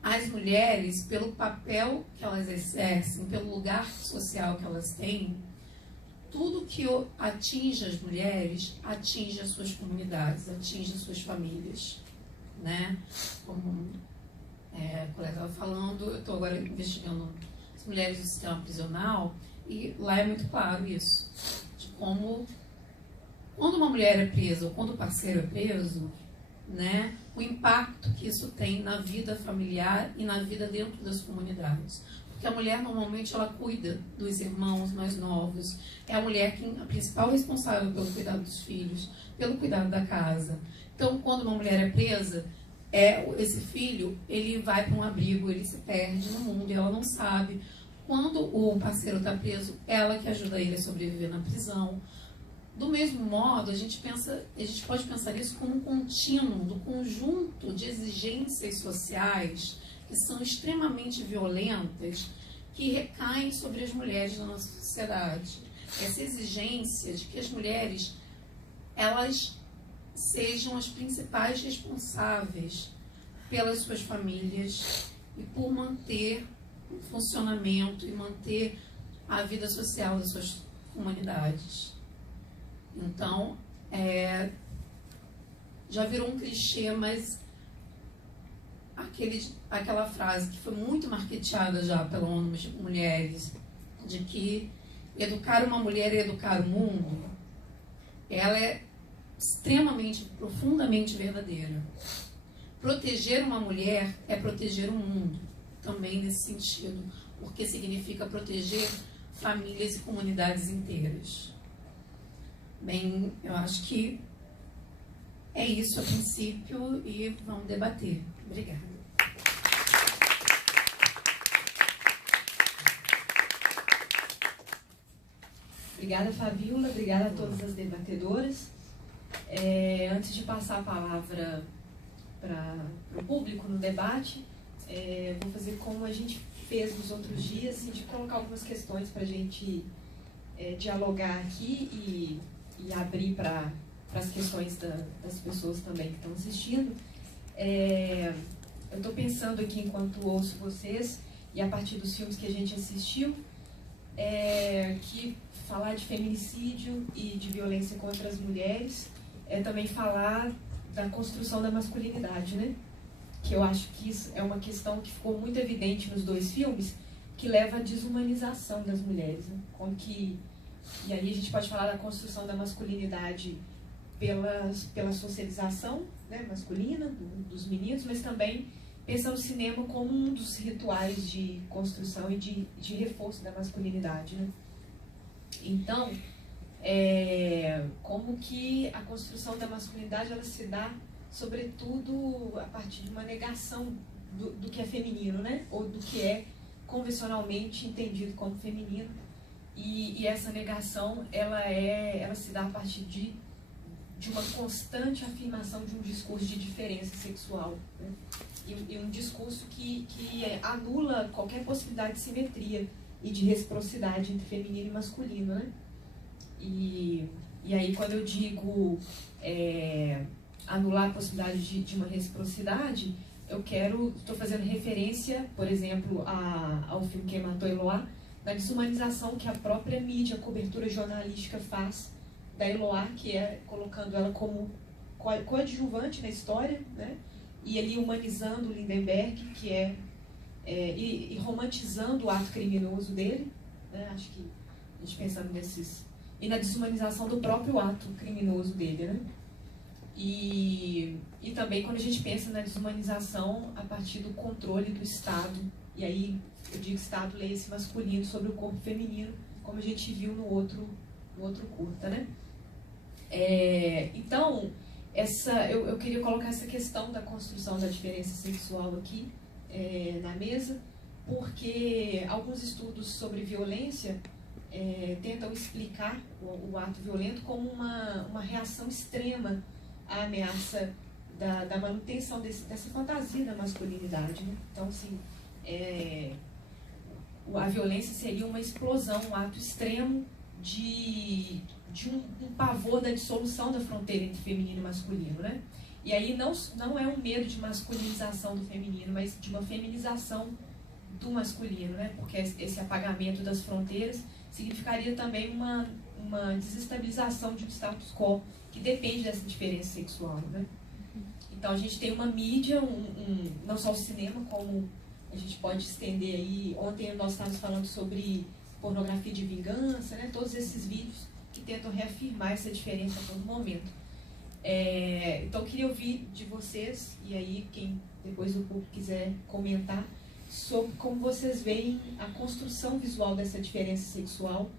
as mulheres, pelo papel que elas exercem, pelo lugar social que elas têm, tudo que atinge as mulheres, atinge as suas comunidades, atinge as suas famílias, né? Como a colega estava falando, eu estou agora investigando as mulheres do sistema prisional, e lá é muito claro isso, de como, quando uma mulher é presa ou quando o parceiro é preso, né, o impacto que isso tem na vida familiar e na vida dentro das comunidades. Porque a mulher, normalmente, ela cuida dos irmãos mais novos, é a mulher a principal responsável pelo cuidado dos filhos, pelo cuidado da casa. Então, quando uma mulher é presa, esse filho, ele vai para um abrigo, ele se perde no mundo e ela não sabe. Quando o parceiro está preso, ela que ajuda ele a sobreviver na prisão. Do mesmo modo, a gente pode pensar isso como um contínuo do conjunto de exigências sociais que são extremamente violentas, que recaem sobre as mulheres da nossa sociedade. Essa exigência de que as mulheres, elas sejam as principais responsáveis pelas suas famílias e por manter o funcionamento e manter a vida social das suas comunidades. Então, já virou um clichê, mas aquela frase que foi muito marketeada já pela ONU Mulheres, de que educar uma mulher é educar o mundo, ela é extremamente, profundamente verdadeira. Proteger uma mulher é proteger o mundo, também nesse sentido, porque significa proteger famílias e comunidades inteiras. Bem, eu acho que é isso a princípio e vamos debater. Obrigada. Obrigada, Fabíola. Obrigada a todas as debatedoras. Antes de passar a palavra para o público no debate, vou fazer como a gente fez nos outros dias, assim, de colocar algumas questões para a gente dialogar aqui e abrir para as questões das pessoas também que estão assistindo. Eu estou pensando aqui, enquanto ouço vocês, e a partir dos filmes que a gente assistiu, que falar de feminicídio e de violência contra as mulheres é também falar da construção da masculinidade, né? Que eu acho que isso é uma questão que ficou muito evidente nos dois filmes, que leva à desumanização das mulheres, né? E aí a gente pode falar da construção da masculinidade pela socialização, né, masculina dos meninos, mas também pensando o cinema como um dos rituais de construção e de reforço da masculinidade, né? Então, como que a construção da masculinidade ela se dá, sobretudo, a partir de uma negação do que é feminino, né? Ou do que é convencionalmente entendido como feminino. E essa negação, ela se dá a partir de uma constante afirmação de um discurso de diferença sexual, né? E um discurso que anula qualquer possibilidade de simetria e de reciprocidade entre feminino e masculino, né? E aí, quando eu digo anular a possibilidade de uma reciprocidade, estou fazendo referência, por exemplo, ao filme Quem Matou Eloá, da desumanização que a própria mídia, a cobertura jornalística faz da Eloá, que é colocando ela como coadjuvante na história, né? E ali humanizando o Lindenberg, que e romantizando o ato criminoso dele, né? Acho que a gente pensando nesses... E na desumanização do próprio ato criminoso dele, né? E também quando a gente pensa na desumanização a partir do controle do Estado, e aí eu digo Estado, leia-se masculino, sobre o corpo feminino, como a gente viu no outro curta, né? Então, eu queria colocar essa questão da construção da diferença sexual aqui na mesa, porque alguns estudos sobre violência tentam explicar o ato violento como uma reação extrema à ameaça da manutenção dessa fantasia da masculinidade, né? Então, assim, a violência seria uma explosão, um ato extremo de um pavor da dissolução da fronteira entre feminino e masculino, né? E aí não é um medo de masculinização do feminino, mas de uma feminização do masculino, né? Porque esse apagamento das fronteiras significaria também uma desestabilização de um status quo que depende dessa diferença sexual, né? Então a gente tem uma mídia, não só o cinema, como a gente pode estender aí. Ontem nós estávamos falando sobre pornografia de vingança, né? Todos esses vídeos que tentam reafirmar essa diferença a todo momento. Então eu queria ouvir de vocês, e aí quem depois do público quiser comentar, sobre como vocês veem a construção visual dessa diferença sexual,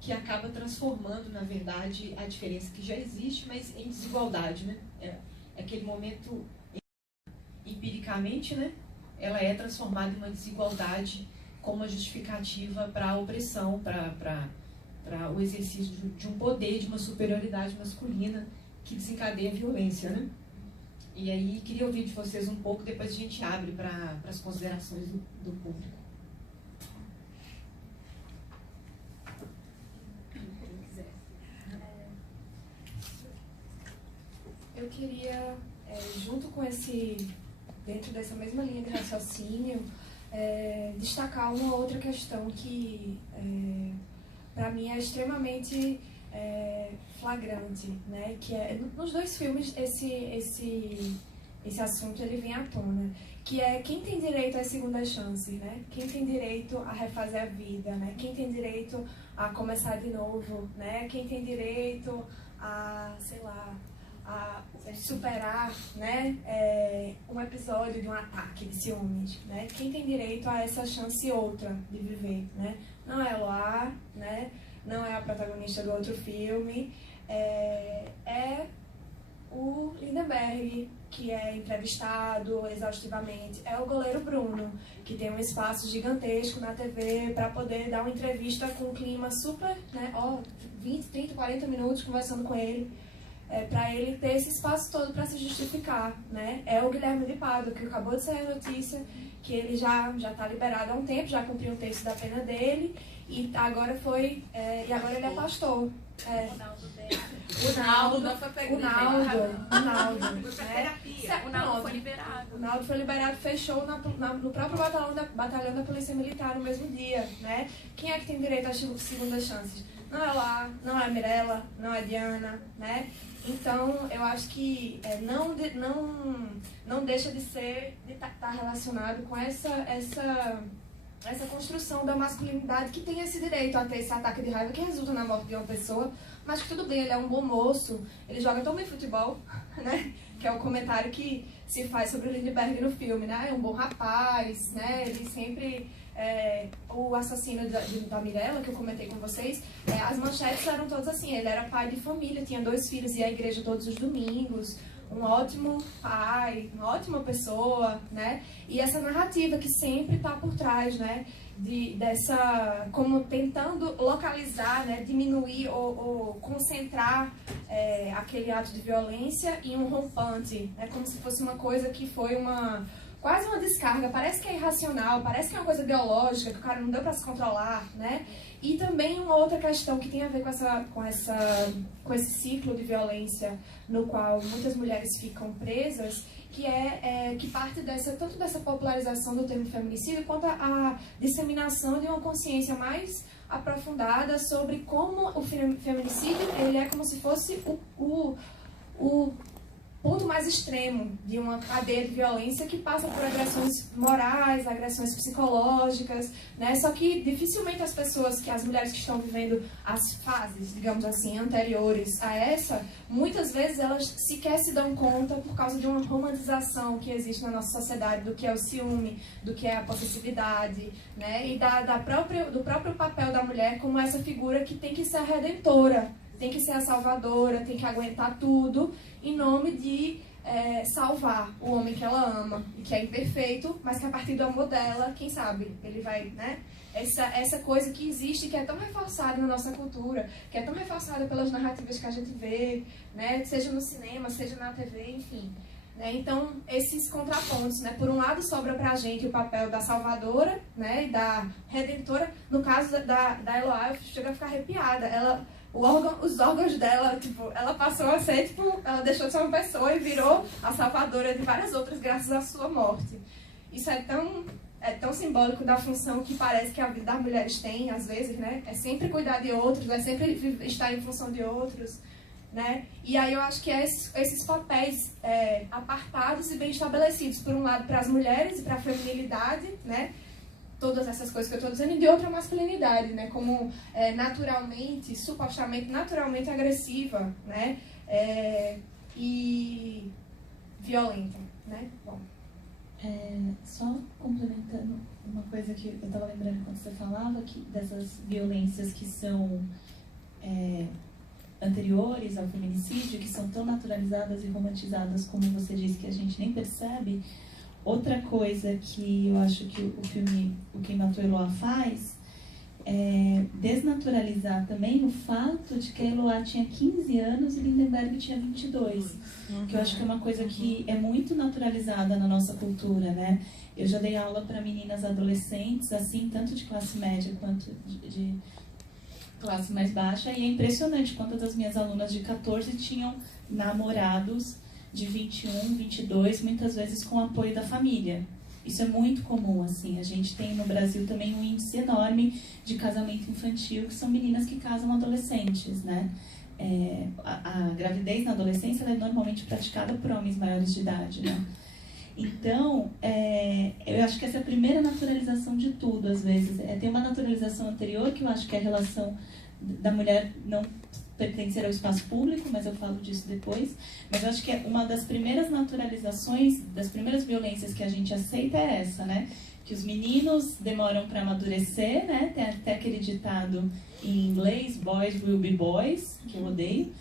que acaba transformando, na verdade, a diferença que já existe, mas em desigualdade, né? Aquele momento, empiricamente, né? Ela é transformada em uma desigualdade como uma justificativa para a opressão, para o exercício de um poder, de uma superioridade masculina que desencadeia a violência, né? E aí, queria ouvir de vocês um pouco, depois a gente abre para as considerações do público. Eu queria, junto com dentro dessa mesma linha de raciocínio, destacar uma outra questão que, para mim, é extremamente flagrante, né? Que nos dois filmes esse assunto ele vem à tona, que é quem tem direito às segundas chances, né? Quem tem direito a refazer a vida, né? Quem tem direito a começar de novo, né? Quem tem direito a, sei lá, a superar, né, um episódio de um ataque de ciúmes, né? Quem tem direito a essa chance outra de viver, né? Não é Eloá, né? Não é a protagonista do outro filme, é o Lindenberg, que é entrevistado exaustivamente, é o goleiro Bruno, que tem um espaço gigantesco na TV para poder dar uma entrevista com um clima super, né, 20, 30, 40 minutos conversando com ele, para ele ter esse espaço todo para se justificar, né? É o Guilherme de Pádua, que acabou de sair a notícia que ele já está liberado há um tempo, já cumpriu um terço da pena dele, e agora ele é pastor. O Naldo não foi pego. O Naldo foi liberado. O Naldo foi liberado, fechou no próprio batalhão da Polícia Militar no mesmo dia, né? Quem é que tem direito às segundas chances? Não é lá, não é Mirella, não é Diana, né? Então, eu acho que não deixa de estar relacionado com essa construção da masculinidade que tem esse direito a ter esse ataque de raiva que resulta na morte de uma pessoa, mas que tudo bem, ele é um bom moço, ele joga tão bem futebol, né? Que é o comentário que se faz sobre o Lindenberg no filme, né? É um bom rapaz, né? Ele sempre... o assassino da Mirella, que eu comentei com vocês, as manchetes eram todas assim, ele era pai de família, tinha 2 filhos, ia à igreja todos os domingos, um ótimo pai, uma ótima pessoa, né? E essa narrativa que sempre está por trás, né? Como tentando localizar, né? Diminuir ou concentrar aquele ato de violência em um rompante, né? Como se fosse uma coisa que foi quase uma descarga, parece que é irracional, parece que é uma coisa biológica, que o cara não deu para se controlar, né? E também uma outra questão que tem a ver com esse ciclo de violência no qual muitas mulheres ficam presas, que parte tanto dessa popularização do termo feminicídio quanto a disseminação de uma consciência mais aprofundada sobre como o feminicídio ele é como se fosse o ponto mais extremo de uma cadeia de violência que passa por agressões morais, agressões psicológicas, né? Só que dificilmente as mulheres que estão vivendo as fases, digamos assim, anteriores a essa, muitas vezes elas sequer se dão conta por causa de uma romantização que existe na nossa sociedade do que é o ciúme, do que é a possessividade, né? E do próprio papel da mulher como essa figura que tem que ser a redentora, tem que ser a salvadora, tem que aguentar tudo em nome de salvar o homem que ela ama e que é imperfeito, mas que a partir do amor dela, quem sabe, ele vai, né? Essa coisa que existe, que é tão reforçada na nossa cultura, que é tão reforçada pelas narrativas que a gente vê, né? Seja no cinema, seja na TV, enfim. Né? Então, esses contrapontos, né? Por um lado, sobra pra gente o papel da salvadora, né? E da redentora. No caso da Eloá, eu chego a ficar arrepiada. Os órgãos dela, tipo, ela passou a ser, tipo, ela deixou de ser uma pessoa e virou a salvadora de várias outras graças à sua morte. Isso é tão simbólico da função que parece que a vida das mulheres tem, às vezes, né? É sempre cuidar de outros, é sempre estar em função de outros, né? E aí eu acho que esses papéis apartados e bem estabelecidos, por um lado para as mulheres e para a feminilidade, né? Todas essas coisas que eu estou dizendo, e de outra masculinidade, né? Como supostamente naturalmente agressiva, né? E violenta, né? Bom. Só complementando uma coisa que eu estava lembrando quando você falava, dessas violências que são anteriores ao feminicídio, que são tão naturalizadas e romantizadas, como você disse, que a gente nem percebe. Outra coisa que eu acho que o filme O Quem Matou Eloá faz é desnaturalizar também o fato de que a Eloá tinha 15 anos e Lindenberg tinha 22. Que eu acho que é uma coisa que é muito naturalizada na nossa cultura, né? Eu já dei aula para meninas adolescentes, assim, tanto de classe média quanto de classe mais baixa, e é impressionante quantas das minhas alunas de 14 tinham namorados de 21, 22, muitas vezes com o apoio da família. Isso é muito comum, assim. A gente tem no Brasil também um índice enorme de casamento infantil, que são meninas que casam adolescentes, né? A gravidez na adolescência ela é normalmente praticada por homens maiores de idade, né? Então, eu acho que essa é a primeira naturalização de tudo, às vezes. Tem uma naturalização anterior, que eu acho que é a relação da mulher não pertencer ao espaço público, mas eu falo disso depois. Mas eu acho que uma das primeiras naturalizações, das primeiras violências que a gente aceita é essa, né? Que os meninos demoram para amadurecer, né? Tem até aquele ditado em inglês, boys will be boys, que eu odeio.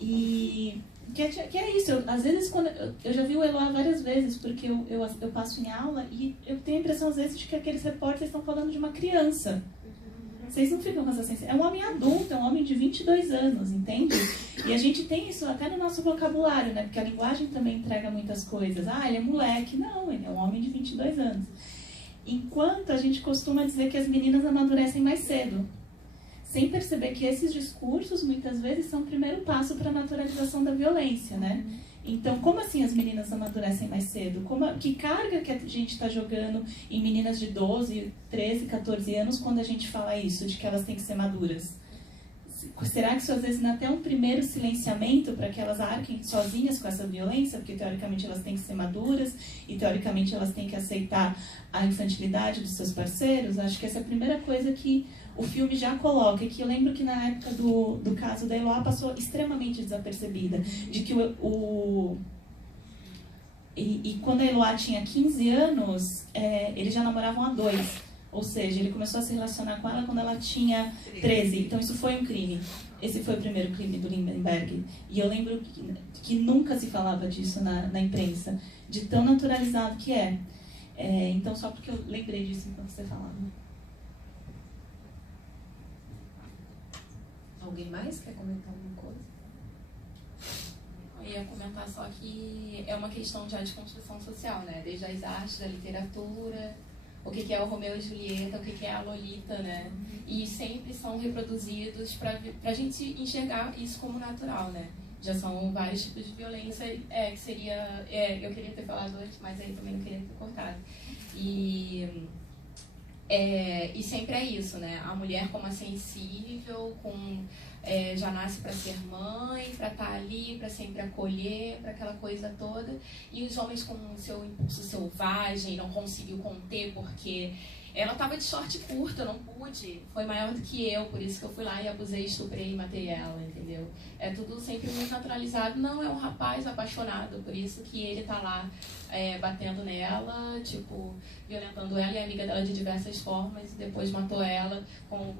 E que é isso. Às vezes, quando eu já vi o Eloá várias vezes, porque eu passo em aula e eu tenho a impressão, às vezes, de que aqueles repórteres estão falando de uma criança. Vocês não ficam com essa sensação. É um homem adulto, é um homem de 22 anos, entende? E a gente tem isso até no nosso vocabulário, né? Porque a linguagem também entrega muitas coisas. Ah, ele é moleque. Não, ele é um homem de 22 anos. Enquanto a gente costuma dizer que as meninas amadurecem mais cedo. Sem perceber que esses discursos, muitas vezes, são o primeiro passo para a naturalização da violência, né? Então, como assim as meninas amadurecem mais cedo? Que carga que a gente está jogando em meninas de 12, 13, 14 anos quando a gente fala isso, de que elas têm que ser maduras? Será que isso às vezes não é até um primeiro silenciamento para que elas arquem sozinhas com essa violência? Porque teoricamente elas têm que ser maduras e teoricamente elas têm que aceitar a infantilidade dos seus parceiros? Acho que essa é a primeira coisa que o filme já coloca, e que eu lembro que na época do caso da Eloá passou extremamente desapercebida, de que e quando a Eloá tinha 15 anos, eles já namoravam há 2. Ou seja, ele começou a se relacionar com ela quando ela tinha 13. Então isso foi um crime. Esse foi o primeiro crime do Lindenberg. E eu lembro que nunca se falava disso na imprensa, de tão naturalizado que é. Então, só porque eu lembrei disso enquanto você falava. Alguém mais quer comentar alguma coisa? eu ia comentar só que é uma questão já de construção social, né? Desde as artes, da literatura, o que é o Romeu e Julieta, o que é a Lolita, né? E sempre são reproduzidos para a gente enxergar isso como natural, né? Já são vários tipos de violência, que seria... eu queria ter falado antes, mas aí também não queria ter cortado. E sempre é isso, né? A mulher como a sensível, já nasce para ser mãe, para estar ali, para sempre acolher, para aquela coisa toda. E os homens com o seu impulso selvagem, não conseguiu conter porque ela estava de short curto, eu não pude. Foi maior do que eu, por isso que eu fui lá e abusei, estuprei e matei ela, entendeu? É tudo sempre muito naturalizado. Não, é um rapaz apaixonado, por isso que ele tá lá batendo nela, tipo, violentando ela e a amiga dela de diversas formas, e depois matou ela com...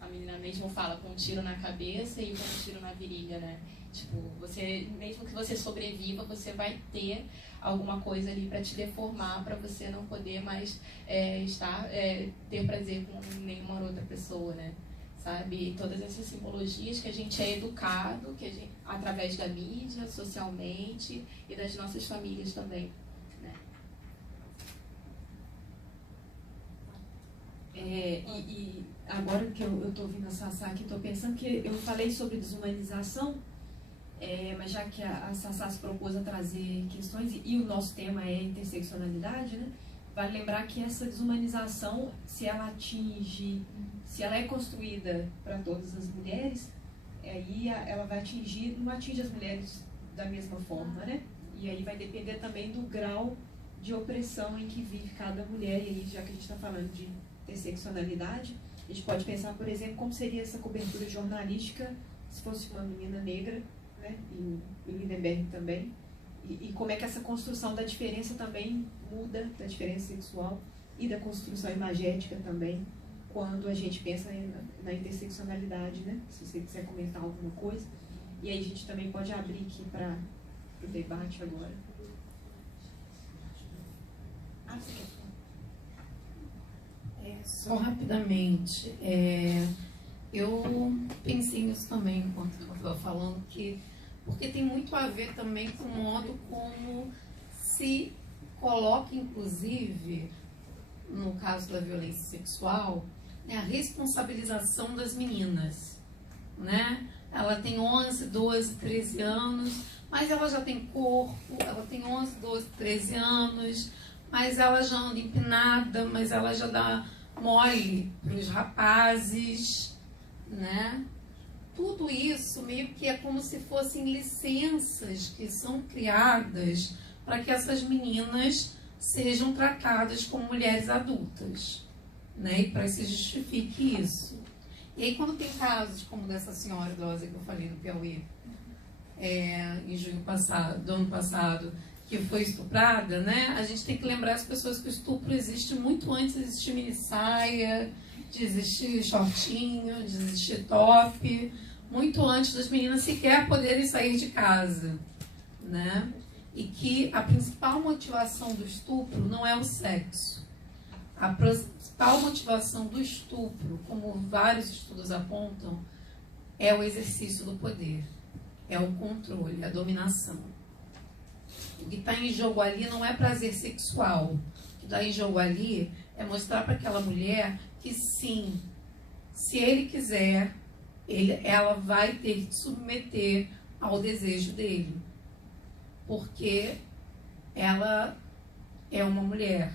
a menina mesmo fala, com um tiro na cabeça e com um tiro na virilha, né? Tipo, mesmo que você sobreviva, você vai ter alguma coisa ali para te deformar, para você não poder mais ter prazer com nenhuma outra pessoa, né? Sabe? E todas essas simbologias que a gente é educado, através da mídia, socialmente, e das nossas famílias também, né? E agora que eu estou ouvindo a Sassá aqui, estou pensando que eu falei sobre desumanização, mas já que a Sassá se propôs a trazer questões, e o nosso tema é interseccionalidade, né? Vale lembrar que essa desumanização, se ela é construída para todas as mulheres, aí ela vai não atinge as mulheres da mesma forma, né? E aí vai depender também do grau de opressão em que vive cada mulher, e aí já que a gente está falando de interseccionalidade, a gente pode pensar, por exemplo, como seria essa cobertura jornalística se fosse uma menina negra, né, e Lindenberg também, e como é que essa construção da diferença também muda, da diferença sexual e da construção imagética também, quando a gente pensa na interseccionalidade, né? Se você quiser comentar alguma coisa. E aí a gente também pode abrir aqui para o debate agora. Só rapidamente, eu pensei nisso também enquanto eu estava falando, porque tem muito a ver também com o modo como se coloca, inclusive, no caso da violência sexual, né, a responsabilização das meninas, né? Ela tem 11, 12, 13 anos, mas ela já tem corpo, ela tem 11, 12, 13 anos, mas ela já anda empinada, mas ela já dá mole para os rapazes, né? Tudo isso meio que é como se fossem licenças que são criadas para que essas meninas sejam tratadas como mulheres adultas, né? E para que se justifique isso. E aí quando tem casos como dessa senhora idosa que eu falei no Piauí, em junho do ano passado, que foi estuprada, né? A gente tem que lembrar as pessoas que o estupro existe muito antes de existir minissaia, de existir shortinho, de existir top, muito antes das meninas sequer poderem sair de casa, né? E que a principal motivação do estupro não é o sexo. A principal motivação do estupro, como vários estudos apontam, é o exercício do poder, é o controle, a dominação. O que está em jogo ali não é prazer sexual. O que está em jogo ali é mostrar para aquela mulher que sim, se ele quiser, ela vai ter que submeter ao desejo dele. Porque ela é uma mulher.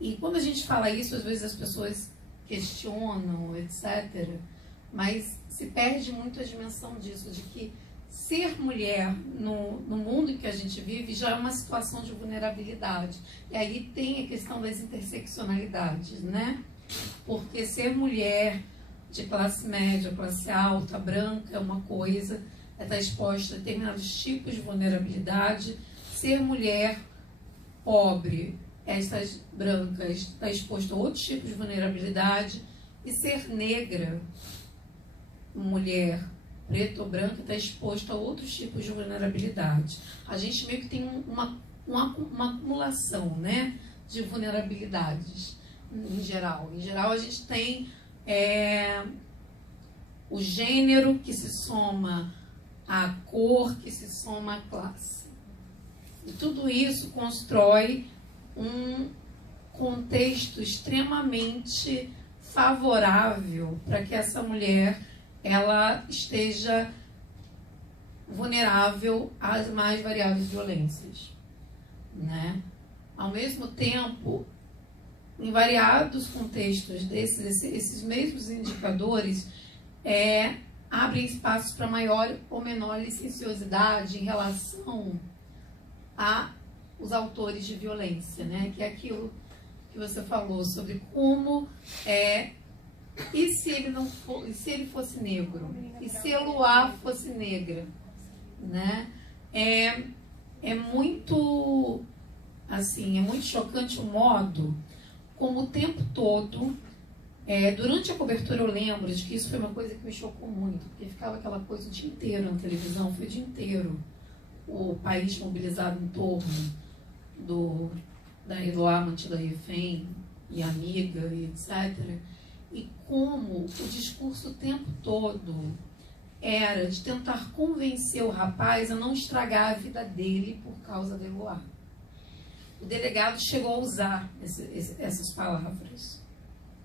E quando a gente fala isso, às vezes as pessoas questionam, etc. Mas se perde muito a dimensão disso, de que ser mulher no mundo em que a gente vive já é uma situação de vulnerabilidade. E aí tem a questão das interseccionalidades, né? Porque ser mulher de classe média, classe alta, branca é uma coisa, estar exposta a determinados tipos de vulnerabilidade. Ser mulher pobre, estas brancas, está exposto a outros tipos de vulnerabilidade. E ser negra, mulher preta ou branca, está exposto a outros tipos de vulnerabilidade. A gente meio que tem uma acumulação, né, de vulnerabilidades em geral. Em geral, a gente tem o gênero que se soma à cor, que se soma à classe. E tudo isso constrói um contexto extremamente favorável para que essa mulher ela esteja vulnerável às mais variadas violências, né? Ao mesmo tempo, em variados contextos esses mesmos indicadores abrem espaços para maior ou menor licenciosidade em relação aos autores de violência, né? Que é aquilo que você falou sobre como e se ele não for, e se ele fosse negro, e se a Eloá fosse negra, né? É muito assim, é muito chocante o modo como o tempo todo, durante a cobertura eu lembro de que isso foi uma coisa que me chocou muito, porque ficava aquela coisa o dia inteiro na televisão, foi o dia inteiro o país mobilizado em torno da Eloá mantida refém e amiga e etc. E como o discurso o tempo todo era de tentar convencer o rapaz a não estragar a vida dele por causa da Eloá. O delegado chegou a usar essas palavras,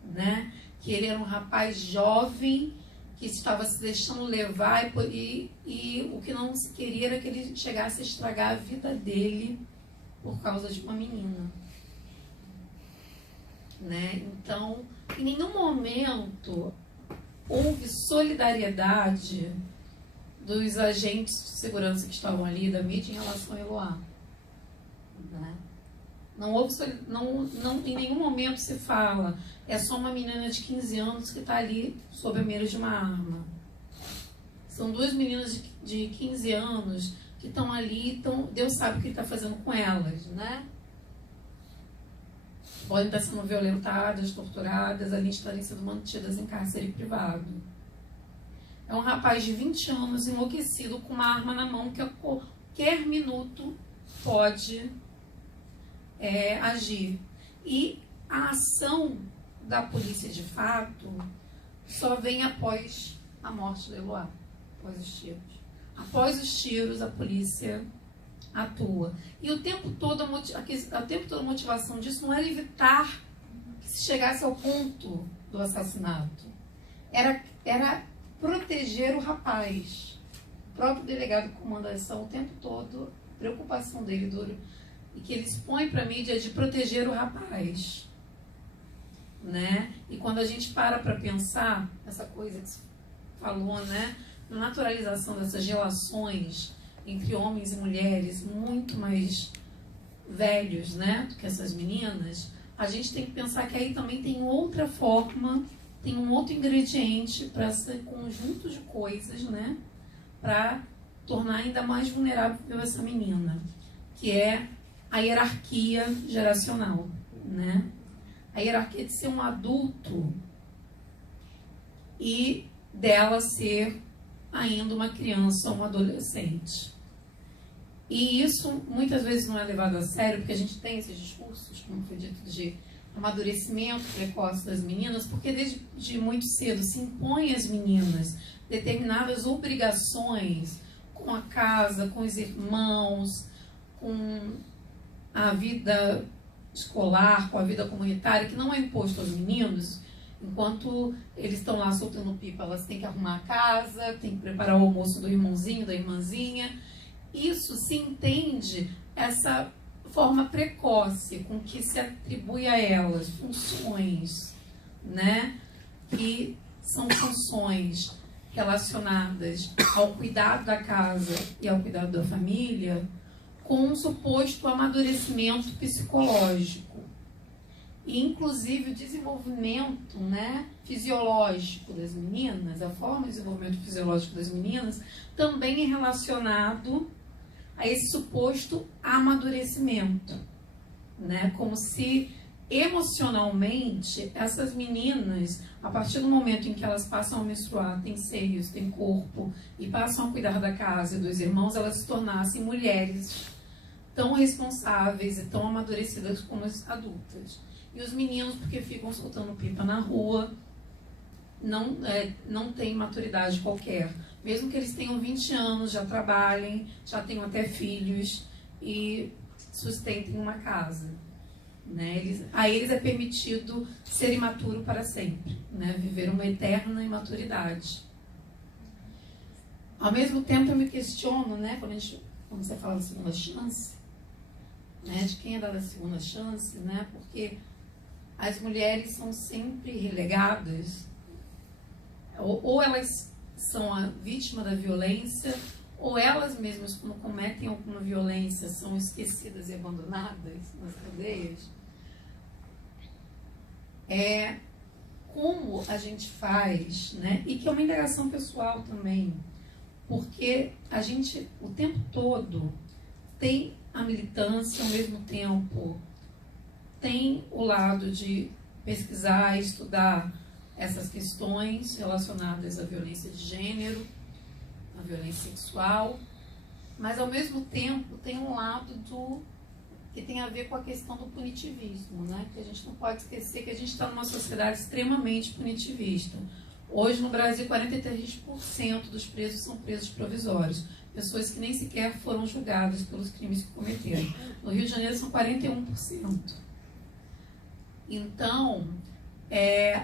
né? Que ele era um rapaz jovem que estava se deixando levar e o que não se queria era que ele chegasse a estragar a vida dele por causa de uma menina, né? Então, em nenhum momento houve solidariedade dos agentes de segurança que estavam ali, da mídia, em relação a Eloá, né? Não houve, em nenhum momento se fala, é só uma menina de 15 anos que está ali sob a mira de uma arma. São duas meninas de 15 anos que estão ali, Deus sabe o que ele está fazendo com elas, né? Podem estar sendo violentadas, torturadas, além de estarem sendo mantidas em cárcere privado. É um rapaz de 20 anos enlouquecido com uma arma na mão que a qualquer minuto pode agir. E a ação da polícia de fato só vem após a morte do Eloá, após os tiros. Após os tiros, a polícia atua. E o tempo todo a motivação disso não era evitar que se chegasse ao ponto do assassinato. Era proteger o rapaz. O próprio delegado comanda a ação o tempo todo, a preocupação dele e que ele expõe para a mídia de proteger o rapaz, né? E quando a gente para pensar essa coisa que você falou, né? Na naturalização dessas relações entre homens e mulheres muito mais velhos, né? Do que essas meninas, a gente tem que pensar que aí também tem outra forma, tem um outro ingrediente para esse conjunto de coisas, né? Para tornar ainda mais vulnerável essa menina, que é a hierarquia geracional, né? A hierarquia de ser um adulto e dela ser ainda uma criança ou um adolescente. E isso muitas vezes não é levado a sério, porque a gente tem esses discursos, como foi dito, de amadurecimento precoce das meninas, porque desde muito cedo se impõe às meninas determinadas obrigações com a casa, com os irmãos, com a vida escolar, com a vida comunitária, que não é imposto aos meninos. Enquanto eles estão lá soltando pipa, elas têm que arrumar a casa, têm que preparar o almoço do irmãozinho, da irmãzinha. Isso se entende, essa forma precoce com que se atribui a elas funções, né? Que são funções relacionadas ao cuidado da casa e ao cuidado da família, com um suposto amadurecimento psicológico. E, inclusive, o desenvolvimento, né, fisiológico das meninas, a forma de desenvolvimento fisiológico das meninas, também é relacionado a esse suposto amadurecimento, né? Como se emocionalmente essas meninas, a partir do momento em que elas passam a menstruar, têm seios, têm corpo e passam a cuidar da casa e dos irmãos, elas se tornassem mulheres tão responsáveis e tão amadurecidas como as adultas. E os meninos, porque ficam soltando pipa na rua, não têm maturidade qualquer. Mesmo que eles tenham 20 anos, já trabalhem, já tenham até filhos e sustentem uma casa. Né? A eles é permitido ser imaturo para sempre, né? Viver uma eterna imaturidade. Ao mesmo tempo, eu me questiono, né? Quando você fala da segunda chance, né? De quem é dada a segunda chance, né? Porque as mulheres são sempre relegadas, ou elas são a vítima da violência, ou elas mesmas, quando cometem alguma violência, são esquecidas e abandonadas nas cadeias. Como a gente faz, né? E que é uma indagação pessoal também, porque a gente, o tempo todo, tem a militância, ao mesmo tempo, tem o lado de pesquisar, estudar essas questões relacionadas à violência de gênero, à violência sexual, mas ao mesmo tempo tem um lado que tem a ver com a questão do punitivismo, né? Que a gente não pode esquecer que a gente está numa sociedade extremamente punitivista. Hoje no Brasil 43% dos presos são presos provisórios, pessoas que nem sequer foram julgadas pelos crimes que cometeram. No Rio de Janeiro são 41%. Então,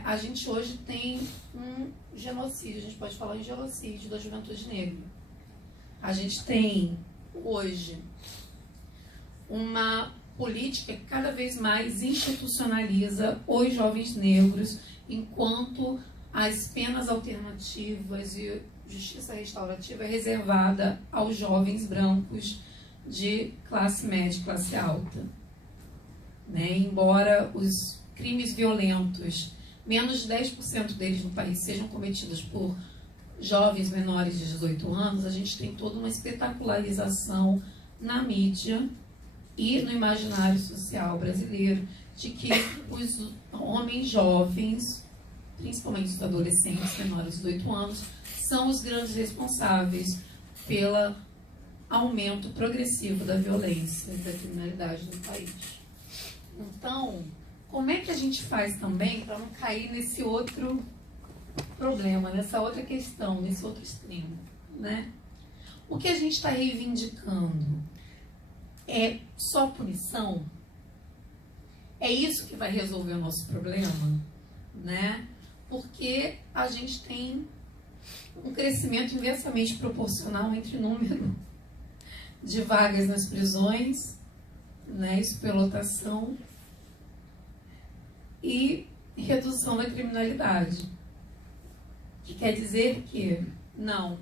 a gente hoje tem um genocídio, a gente pode falar em genocídio da juventude negra. A gente tem hoje uma política que cada vez mais institucionaliza os jovens negros, enquanto as penas alternativas e justiça restaurativa é reservada aos jovens brancos de classe média e classe alta. Né? Embora os crimes violentos, menos de 10% deles no país sejam cometidos por jovens menores de 18 anos, a gente tem toda uma espetacularização na mídia e no imaginário social brasileiro de que os homens jovens, principalmente os adolescentes menores de 18 anos, são os grandes responsáveis pelo aumento progressivo da violência e da criminalidade no país. Então, como é que a gente faz também para não cair nesse outro problema, nessa outra questão, nesse outro extremo, né? O que a gente está reivindicando é só punição? É isso que vai resolver o nosso problema, né? Porque a gente tem um crescimento inversamente proporcional entre o número de vagas nas prisões, né, superlotação e redução da criminalidade. Que quer dizer que, não,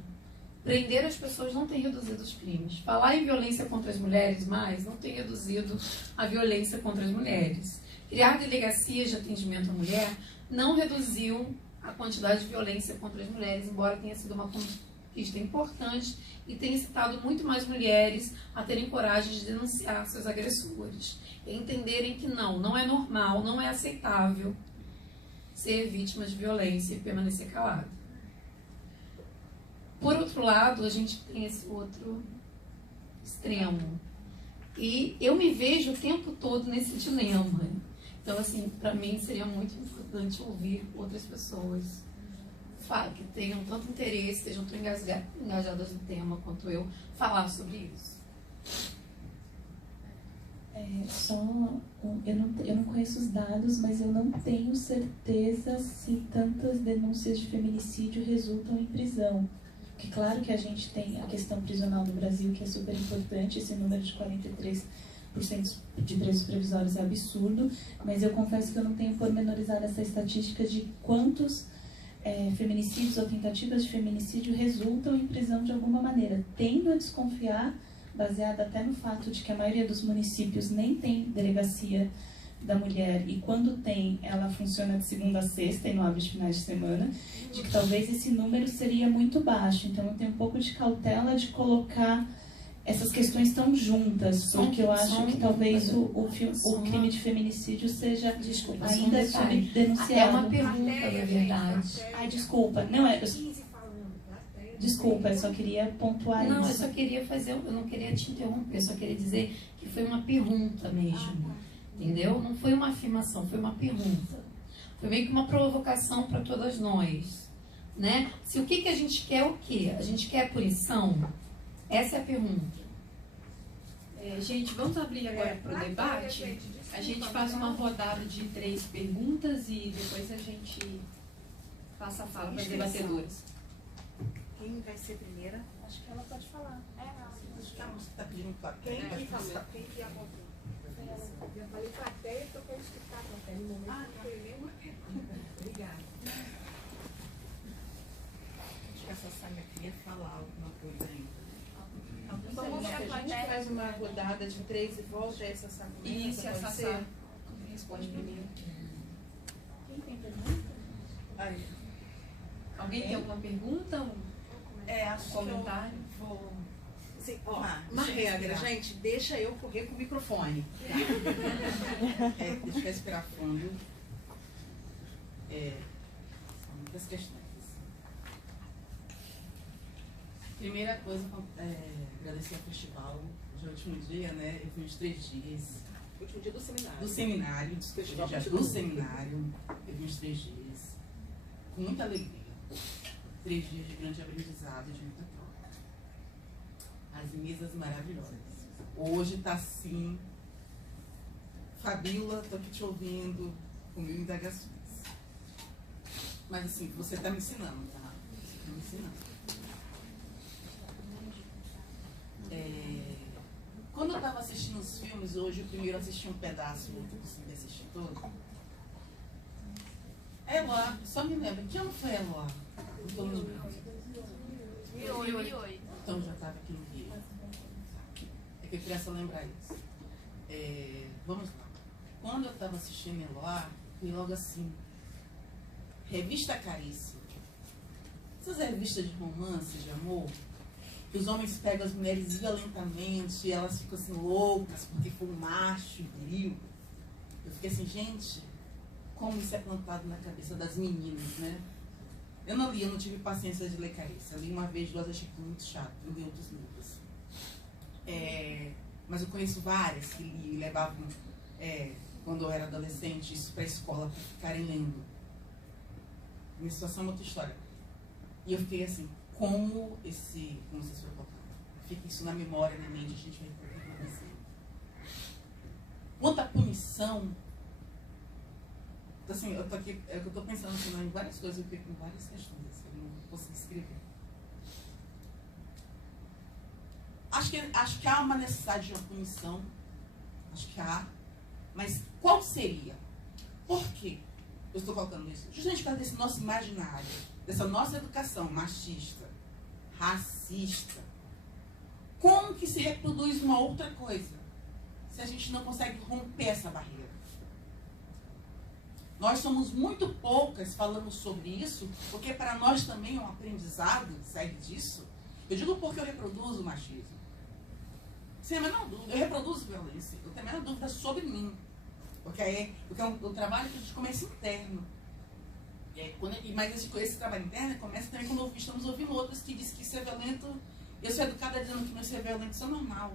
prender as pessoas não tem reduzido os crimes. Falar em violência contra as mulheres mais não tem reduzido a violência contra as mulheres. Criar delegacias de atendimento à mulher não reduziu a quantidade de violência contra as mulheres, embora tenha sido uma conquista importante e tenha incitado muito mais mulheres a terem coragem de denunciar seus agressores. E entenderem que não é normal, não é aceitável ser vítima de violência e permanecer calado. Por outro lado, a gente tem esse outro extremo. E eu me vejo o tempo todo nesse dilema. Então, assim, para mim seria muito importante ouvir outras pessoas que tenham tanto interesse, estejam tão engajadas no tema quanto eu, falar sobre isso. Eu não conheço os dados, mas eu não tenho certeza se tantas denúncias de feminicídio resultam em prisão. Porque claro que a gente tem a questão prisional no Brasil, que é super importante, esse número de 43% de presos provisórios é absurdo, mas eu confesso que eu não tenho pormenorizado essa estatística de quantos feminicídios ou tentativas de feminicídio resultam em prisão de alguma maneira. Tendo a desconfiar, baseada até no fato de que a maioria dos municípios nem tem delegacia da mulher, e quando tem, ela funciona de segunda a sexta e não abre de finais de semana, de que talvez esse número seria muito baixo. Então eu tenho um pouco de cautela de colocar essas questões tão juntas, porque eu acho que talvez o crime de feminicídio seja ainda subdenunciado. É uma pergunta, na verdade. Ai, desculpa. Não é... Desculpa, eu só queria pontuar isso. Não, eu só queria eu não queria te interromper, eu só queria dizer que foi uma pergunta mesmo. Entendeu? Não foi uma afirmação, foi uma pergunta. foi meio que uma provocação para todas nós, né? Se o que a gente quer, o quê? A gente quer punição? Essa é a pergunta. Gente, vamos abrir agora para o debate. A gente faz uma rodada de 3 perguntas e depois a gente passa a fala para as debatedoras. Quem vai ser primeira? Acho que ela pode falar. Acho que a moça está pedindo para Quem que ia contar? Eu falei plateia, porque eu escutar a plateia. No momento não foi nenhuma pergunta. Obrigada. Acho que essa Sâmia queria falar alguma coisa ainda. Vamos A gente faz uma rodada de 3 e volta a essa Sâmia. Isso, essa Sá responde primeiro. Quem tem pergunta? Aí. Alguém tem alguma pergunta? Acho Comentário? que eu vou... Sim, ó, uma regra, gente, deixa eu correr com o microfone. Deixa eu respirar fundo. São muitas questões. Primeira coisa, agradecer ao festival. Hoje é o último dia, né? Eu fui uns 3 dias. Último dia do seminário. Do seminário, do seminário. Eu vim uns 3 dias. Com muita alegria. 3 dias de grande aprendizado, de muita troca. As mesas maravilhosas. Hoje tá assim. Fabíola, tô aqui te ouvindo, com mil indagações. Mas assim, você tá me ensinando, tá? Você tá me ensinando. Quando eu tava assistindo os filmes, hoje o primeiro eu assisti um pedaço, o outro eu consegui assistir todo. Eloá, só me lembra, que ano foi Eloá? Eu tô no Rio. Então já estava aqui no Rio. É que eu queria só lembrar isso. Vamos lá. Quando eu estava assistindo Eloá, fui logo assim. Revista caríssima. Essas revistas de romance, de amor, que os homens pegam as mulheres violentamente e elas ficam assim loucas porque foi um macho viril. Eu fiquei assim, gente, como isso é plantado na cabeça das meninas, né? Eu não li, eu não tive paciência de ler Carissa. Eu li uma vez, 2, achei muito chato. Eu li outros livros. Mas eu conheço várias que li e levavam, quando eu era adolescente, isso para a escola, para ficarem lendo. Minha situação é outra história. E eu fiquei assim, como vocês foram colocando, fica isso na memória, na mente, a gente vai produzir. Quanto à punição, assim, eu tô aqui, eu tô pensando assim, em várias coisas, eu fico com várias questões, eu não consigo escrever. Acho que há uma necessidade de uma punição, acho que há, mas qual seria? Por quê eu estou colocando isso? Justamente por causa desse nosso imaginário, dessa nossa educação machista, racista. Como que se reproduz uma outra coisa, se a gente não consegue romper essa barreira? Nós somos muito poucas falando sobre isso, porque para nós também é um aprendizado, segue disso. Eu digo porque eu reproduzo o machismo. Sem a menor dúvida, eu reproduzo violência. Eu tenho a menor dúvida sobre mim. Porque é um trabalho que a gente começa interno. Mas esse trabalho interno começa também quando estamos ouvindo outros que dizem que isso é violento. Eu sou educada dizendo que não isso é violento, isso é normal.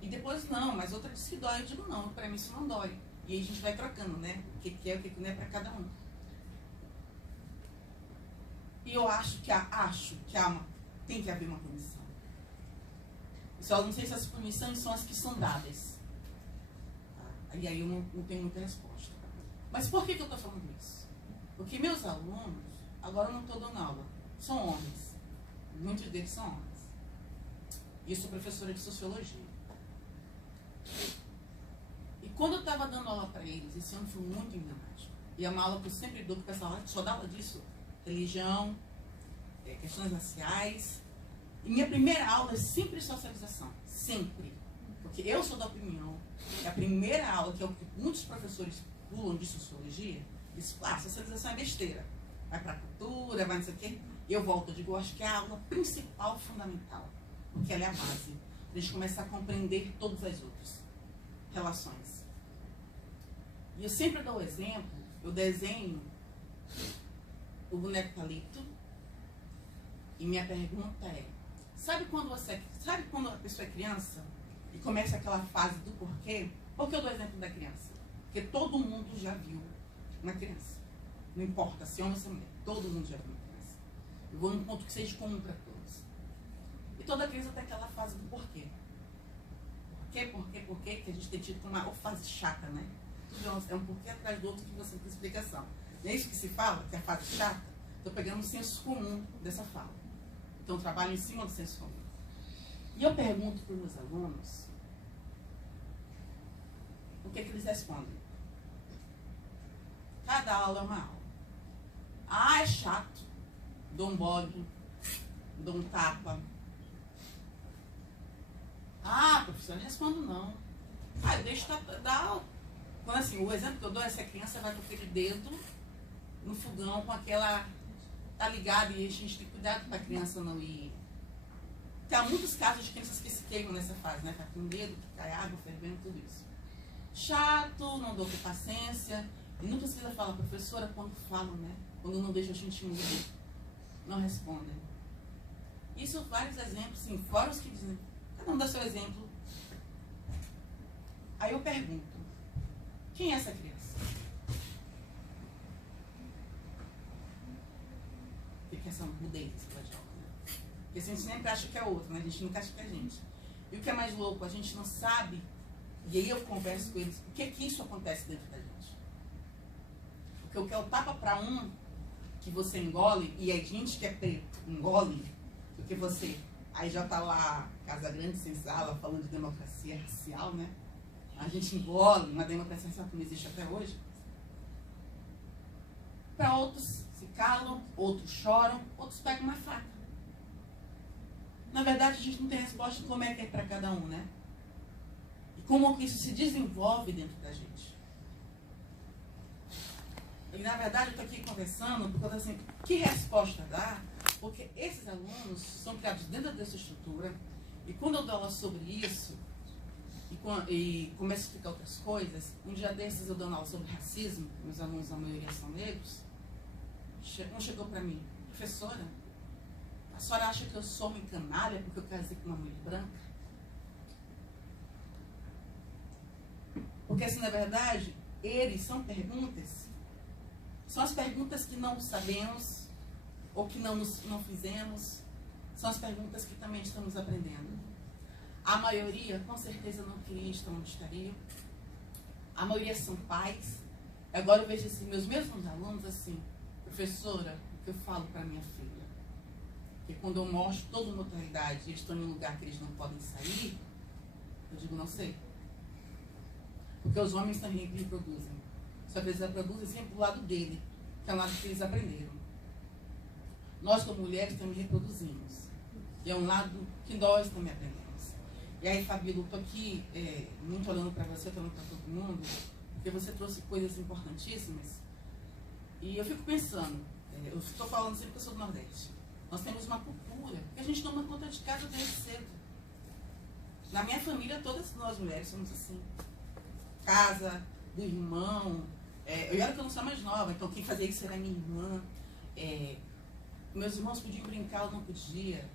E depois não, mas outra diz que dói. Eu digo não, para mim isso não dói. E aí a gente vai trocando, né? O que é, o que não é para cada um. E eu acho que tem que haver uma punição. Só não sei se as punições são as que são dadas. Tá? E aí eu não tenho muita resposta. Mas por que eu estou falando isso? Porque meus alunos, agora eu não estou dando aula, são homens. Muitos deles são homens. E eu sou professora de sociologia. E quando eu estava dando aula para eles, esse ano foi muito emblemático. E é uma aula que eu sempre dou, porque essa aula só dá aula disso. Religião, questões raciais. E minha primeira aula é sempre socialização. Sempre. Porque eu sou da opinião que a primeira aula, que é o que muitos professores pulam de sociologia, eles falam, socialização é besteira. Vai para a cultura, vai não sei o quê. E eu volto, eu digo, eu acho que é a aula principal, fundamental. Porque ela é a base. Para a gente começar a compreender todas as outras relações. E eu sempre dou o exemplo, eu desenho o boneco Palito e minha pergunta é, sabe quando a pessoa é criança e começa aquela fase do porquê? Por que eu dou o exemplo da criança? Porque todo mundo já viu uma criança. Não importa se é homem ou se é mulher. Todo mundo já viu uma criança. Eu vou num ponto que seja comum para todos. E toda criança tem aquela fase do porquê. Porquê, que a gente tem tido como uma fase chata, né? Tudo é um porquê atrás do outro que você não tem explicação. Não é isso que se fala, que é a fase chata? Estou pegando o senso comum dessa fala. Então, eu trabalho em cima do senso comum. E eu pergunto para os meus alunos o que eles respondem. Cada aula é uma aula. Ah, é chato. Dou um bode, dou um tapa. Ah, professora, não respondo não. Ah, eu deixo dar aula. Quando assim, o exemplo que eu dou é se a criança vai com aquele dedo no fogão com aquela... Tá ligado e a gente tem cuidado para a criança não ir. Tem muitos casos de crianças que se queimam nessa fase, né? Tá com o dedo, que cai água, fervendo, tudo isso. Chato, não dou com paciência. E não precisa falar, professora, quando falam, né? Quando não deixam a gente mudar, não respondem. Isso vários exemplos, sim, fora os que dizem, cada um dá seu exemplo. Aí eu pergunto, quem é essa criança? Que essa mudez de aula, né? Porque a gente sempre acha que é outro, né? A gente nunca acha que é a gente. E o que é mais louco, a gente não sabe, e aí eu converso com eles, por que isso acontece dentro da gente? Porque o que é o tapa para um, que você engole, e a gente que é preto engole, porque você, aí já tá lá, Casa Grande sem sala, falando de democracia racial, né? A gente engole uma democracia racial que não existe até hoje. Para outros se calam, outros choram, outros pegam uma faca. Na verdade, a gente não tem resposta de como é que é para cada um, né? E como que isso se desenvolve dentro da gente. E, na verdade, eu estou aqui conversando porque, assim, que resposta dar? Porque esses alunos são criados dentro dessa estrutura e quando eu dou aula sobre isso e começo a explicar outras coisas, um dia desses eu dou aula sobre racismo, meus alunos, a maioria são negros. Um chegou para mim, professora, a senhora acha que eu sou uma canalha porque eu casei com uma mulher branca? Porque, assim, na verdade, eles são perguntas, são as perguntas que não sabemos ou que não fizemos, são as perguntas que também estamos aprendendo. A maioria, com certeza, não queria estar onde estaria. A maioria são pais. Agora eu vejo assim, meus mesmos alunos assim, professora, o que eu falo para minha filha? Que quando eu mostro toda a notoriedade e eles estão em um lugar que eles não podem sair, eu digo, não sei. Porque os homens também reproduzem. Só que eles reproduzem sempre do lado dele, que é o lado que eles aprenderam. Nós, como mulheres, também reproduzimos. E é um lado que nós também aprendemos. E aí, Fabíola, eu estou aqui muito olhando para você, olhando para todo mundo, porque você trouxe coisas importantíssimas. E eu fico pensando, eu estou falando sempre que eu sou do Nordeste. Nós temos uma cultura, que a gente toma conta de casa desde cedo. Na minha família, todas nós mulheres somos assim. Casa, do irmão. Eu era que eu não sou mais nova, então quem fazia isso era minha irmã. Meus irmãos podiam brincar, eu não podia.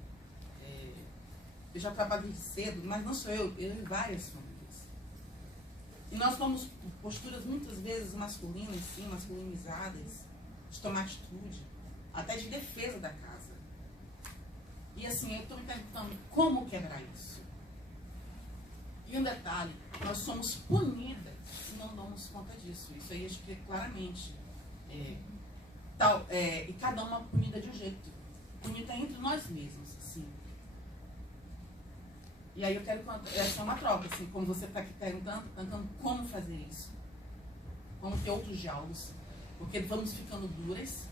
Eu já trabalhei cedo, mas não sou eu e várias famílias. E nós tomamos posturas muitas vezes masculinas, sim, masculinizadas, de tomar atitude, até de defesa da casa. E assim, eu estou me perguntando como quebrar isso. E um detalhe, nós somos punidas se não damos conta disso. Isso aí acho que é claramente. E cada uma punida de um jeito. Punida entre nós mesmos, assim. E aí eu quero essa é uma troca, assim, como você está aqui perguntando como fazer isso. Como ter outros diálogos. Porque vamos ficando duras,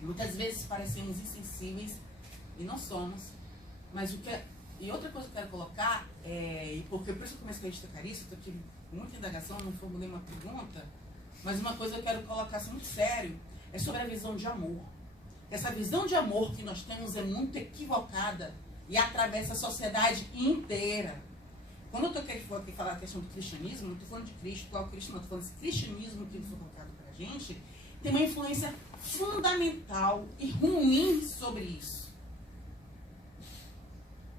muitas vezes parecemos insensíveis, e não somos. Mas e outra coisa que eu quero colocar, porque por isso eu comecei a destacar isso, estou aqui com muita indagação, não formulei uma pergunta, mas uma coisa que eu quero colocar assim, muito sério, é sobre a visão de amor. Essa visão de amor que nós temos é muito equivocada e atravessa a sociedade inteira. Quando eu estou aqui falar a questão do cristianismo, não estou falando de Cristo, qual Cristo, não, estou falando desse cristianismo que foi colocado para a gente, tem uma influência fundamental e ruim sobre isso.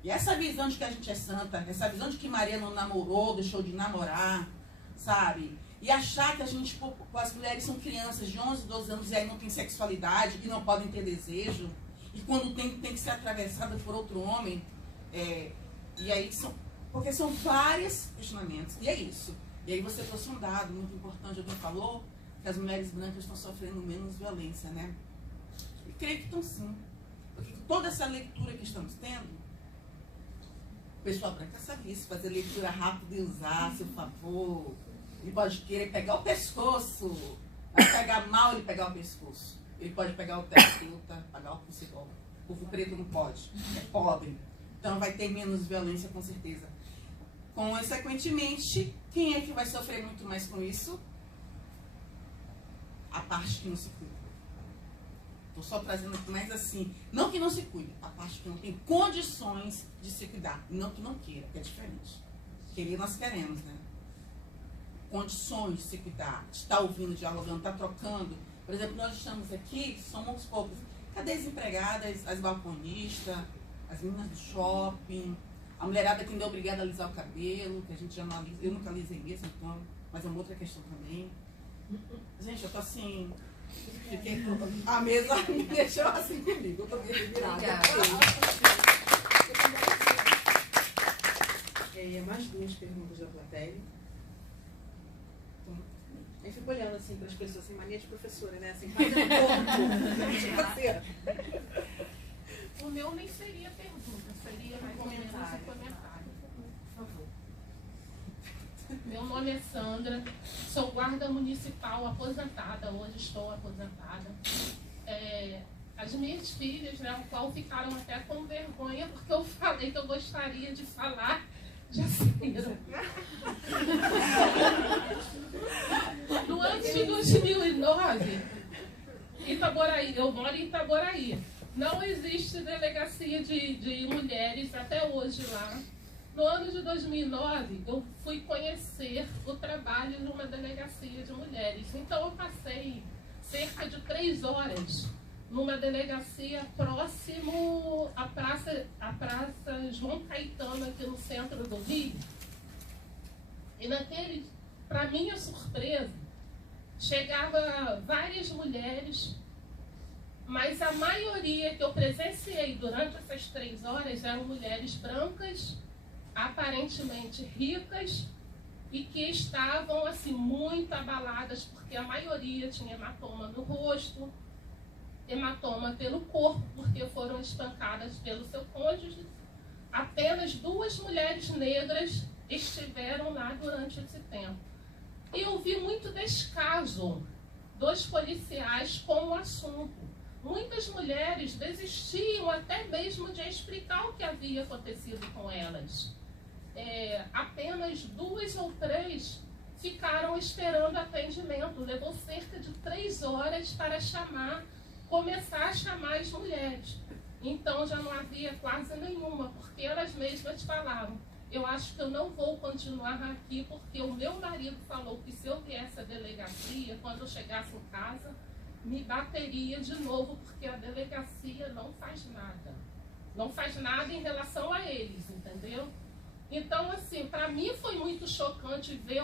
E essa visão de que a gente é santa, essa visão de que Maria não namorou, deixou de namorar, sabe? E achar que a gente, as mulheres são crianças de 11, 12 anos e aí não tem sexualidade e não podem ter desejo. E quando tem que ser atravessada por outro homem. E aí porque são vários questionamentos. E é isso. E aí você trouxe um dado muito importante, alguém falou que as mulheres brancas estão sofrendo menos violência, né? E creio que estão sim. Porque toda essa leitura que estamos tendo, o pessoal branca sabe isso, fazer leitura rápida e usar a seu favor. Ele pode querer pegar o pescoço, vai pegar mal ele pegar o pescoço. Ele pode pegar o terapeuta, pagar o psicólogo. O povo preto não pode, é pobre. Então vai ter menos violência com certeza. Consequentemente, quem é que vai sofrer muito mais com isso? A parte que não se cuida. Estou só trazendo aqui mais assim, não que não se cuide, a parte que não tem condições de se cuidar, não que não queira, que é diferente. Querer nós queremos, né? Condições de se cuidar, de estar ouvindo, dialogando, estar trocando. Por exemplo, nós estamos aqui, somos poucos. Cadê as empregadas, as balconistas, as meninas do shopping, a mulherada que ainda é obrigada a alisar o cabelo, que a gente já não alisa, eu nunca alisei mesmo, então, mas é uma outra questão também. Gente, eu tô assim, fiquei, a mesa me deixou assim comigo, eu tô bem virada. Mais duas perguntas da plateia. Eu fico olhando assim para as pessoas, sem mania de professora, né? Assim, fazendo O meu nem seria pergunta, seria mais ou menos um comentário. Por favor. Meu nome é Sandra, sou guarda municipal aposentada, hoje estou aposentada. As minhas filhas, né, ao qual ficaram até com vergonha, porque eu falei que eu gostaria de falar, já saíram. No ano de 2009, Itaboraí, eu moro em Itaboraí. Não existe delegacia de mulheres até hoje lá. No ano de 2009, eu fui conhecer o trabalho numa delegacia de mulheres. Então, eu passei cerca de 3 horas numa delegacia próximo à Praça João Caetano, aqui no centro do Rio. E para minha surpresa, chegava várias mulheres, mas a maioria que eu presenciei durante essas 3 horas eram mulheres brancas, aparentemente ricas, e que estavam assim muito abaladas, porque a maioria tinha hematoma no rosto, hematoma pelo corpo, porque foram espancadas pelo seu cônjuge. Apenas 2 mulheres negras estiveram lá durante esse tempo. E eu vi muito descaso dos policiais com o assunto. Muitas mulheres desistiam até mesmo de explicar o que havia acontecido com elas. Apenas 2 ou 3 ficaram esperando atendimento. Levou cerca de 3 horas para começar a chamar as mulheres. Então já não havia quase nenhuma, porque elas mesmas falavam: eu acho que eu não vou continuar aqui, porque o meu marido falou que se eu viesse à delegacia, quando eu chegasse em casa, me bateria de novo, porque a delegacia não faz nada. Não faz nada em relação a eles, entendeu? Então, assim, para mim foi muito chocante ver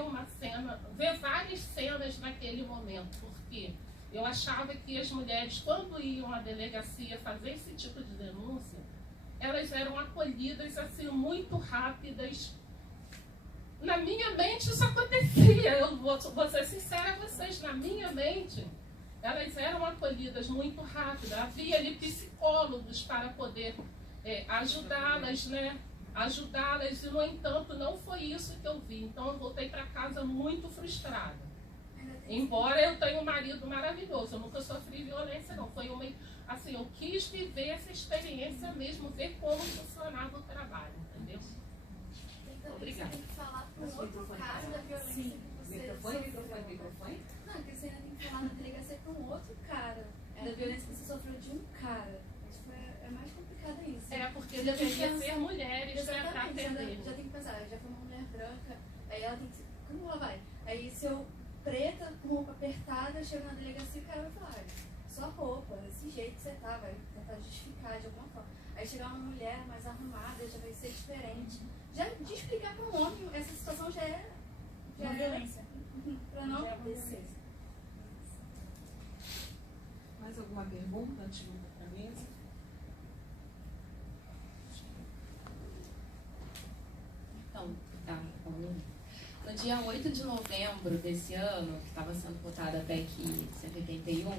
várias cenas naquele momento, porque eu achava que as mulheres, quando iam à delegacia fazer esse tipo de denúncia, elas eram acolhidas assim muito rápidas. Na minha mente isso acontecia, eu vou ser sincera a vocês, na minha mente elas eram acolhidas muito rápido. Havia ali psicólogos para poder ajudá-las, né? Ajudá-las, e no entanto não foi isso que eu vi. Então eu voltei para casa muito frustrada. Embora eu tenha um marido maravilhoso, eu nunca sofri violência não. Foi assim, eu quis viver essa experiência mesmo, ver como funcionava o trabalho, entendeu? Então, obrigada. Você tem que falar para um outro caso da violência que você Microfone? Não, que você ainda tem que falar na delegacia para um outro cara, da violência que você sofreu de um cara. Isso é mais complicado isso. Porque deveria ser mulheres para atender. Já tem que pensar, já foi uma mulher branca, aí ela tem que... Como ela vai? Aí se eu preta, com roupa apertada, chego na delegacia e o cara vai falar: sua roupa, desse jeito que você tá, vai tentar justificar de alguma forma. Aí chegar uma mulher mais arrumada, já vai ser diferente. Já de explicar para um homem, essa situação já é uma violência. para não acontecer. Mais alguma pergunta antes de voltar para a mesa? Então, tá. No dia 8 de novembro desse ano, que estava sendo votada a PEC 181,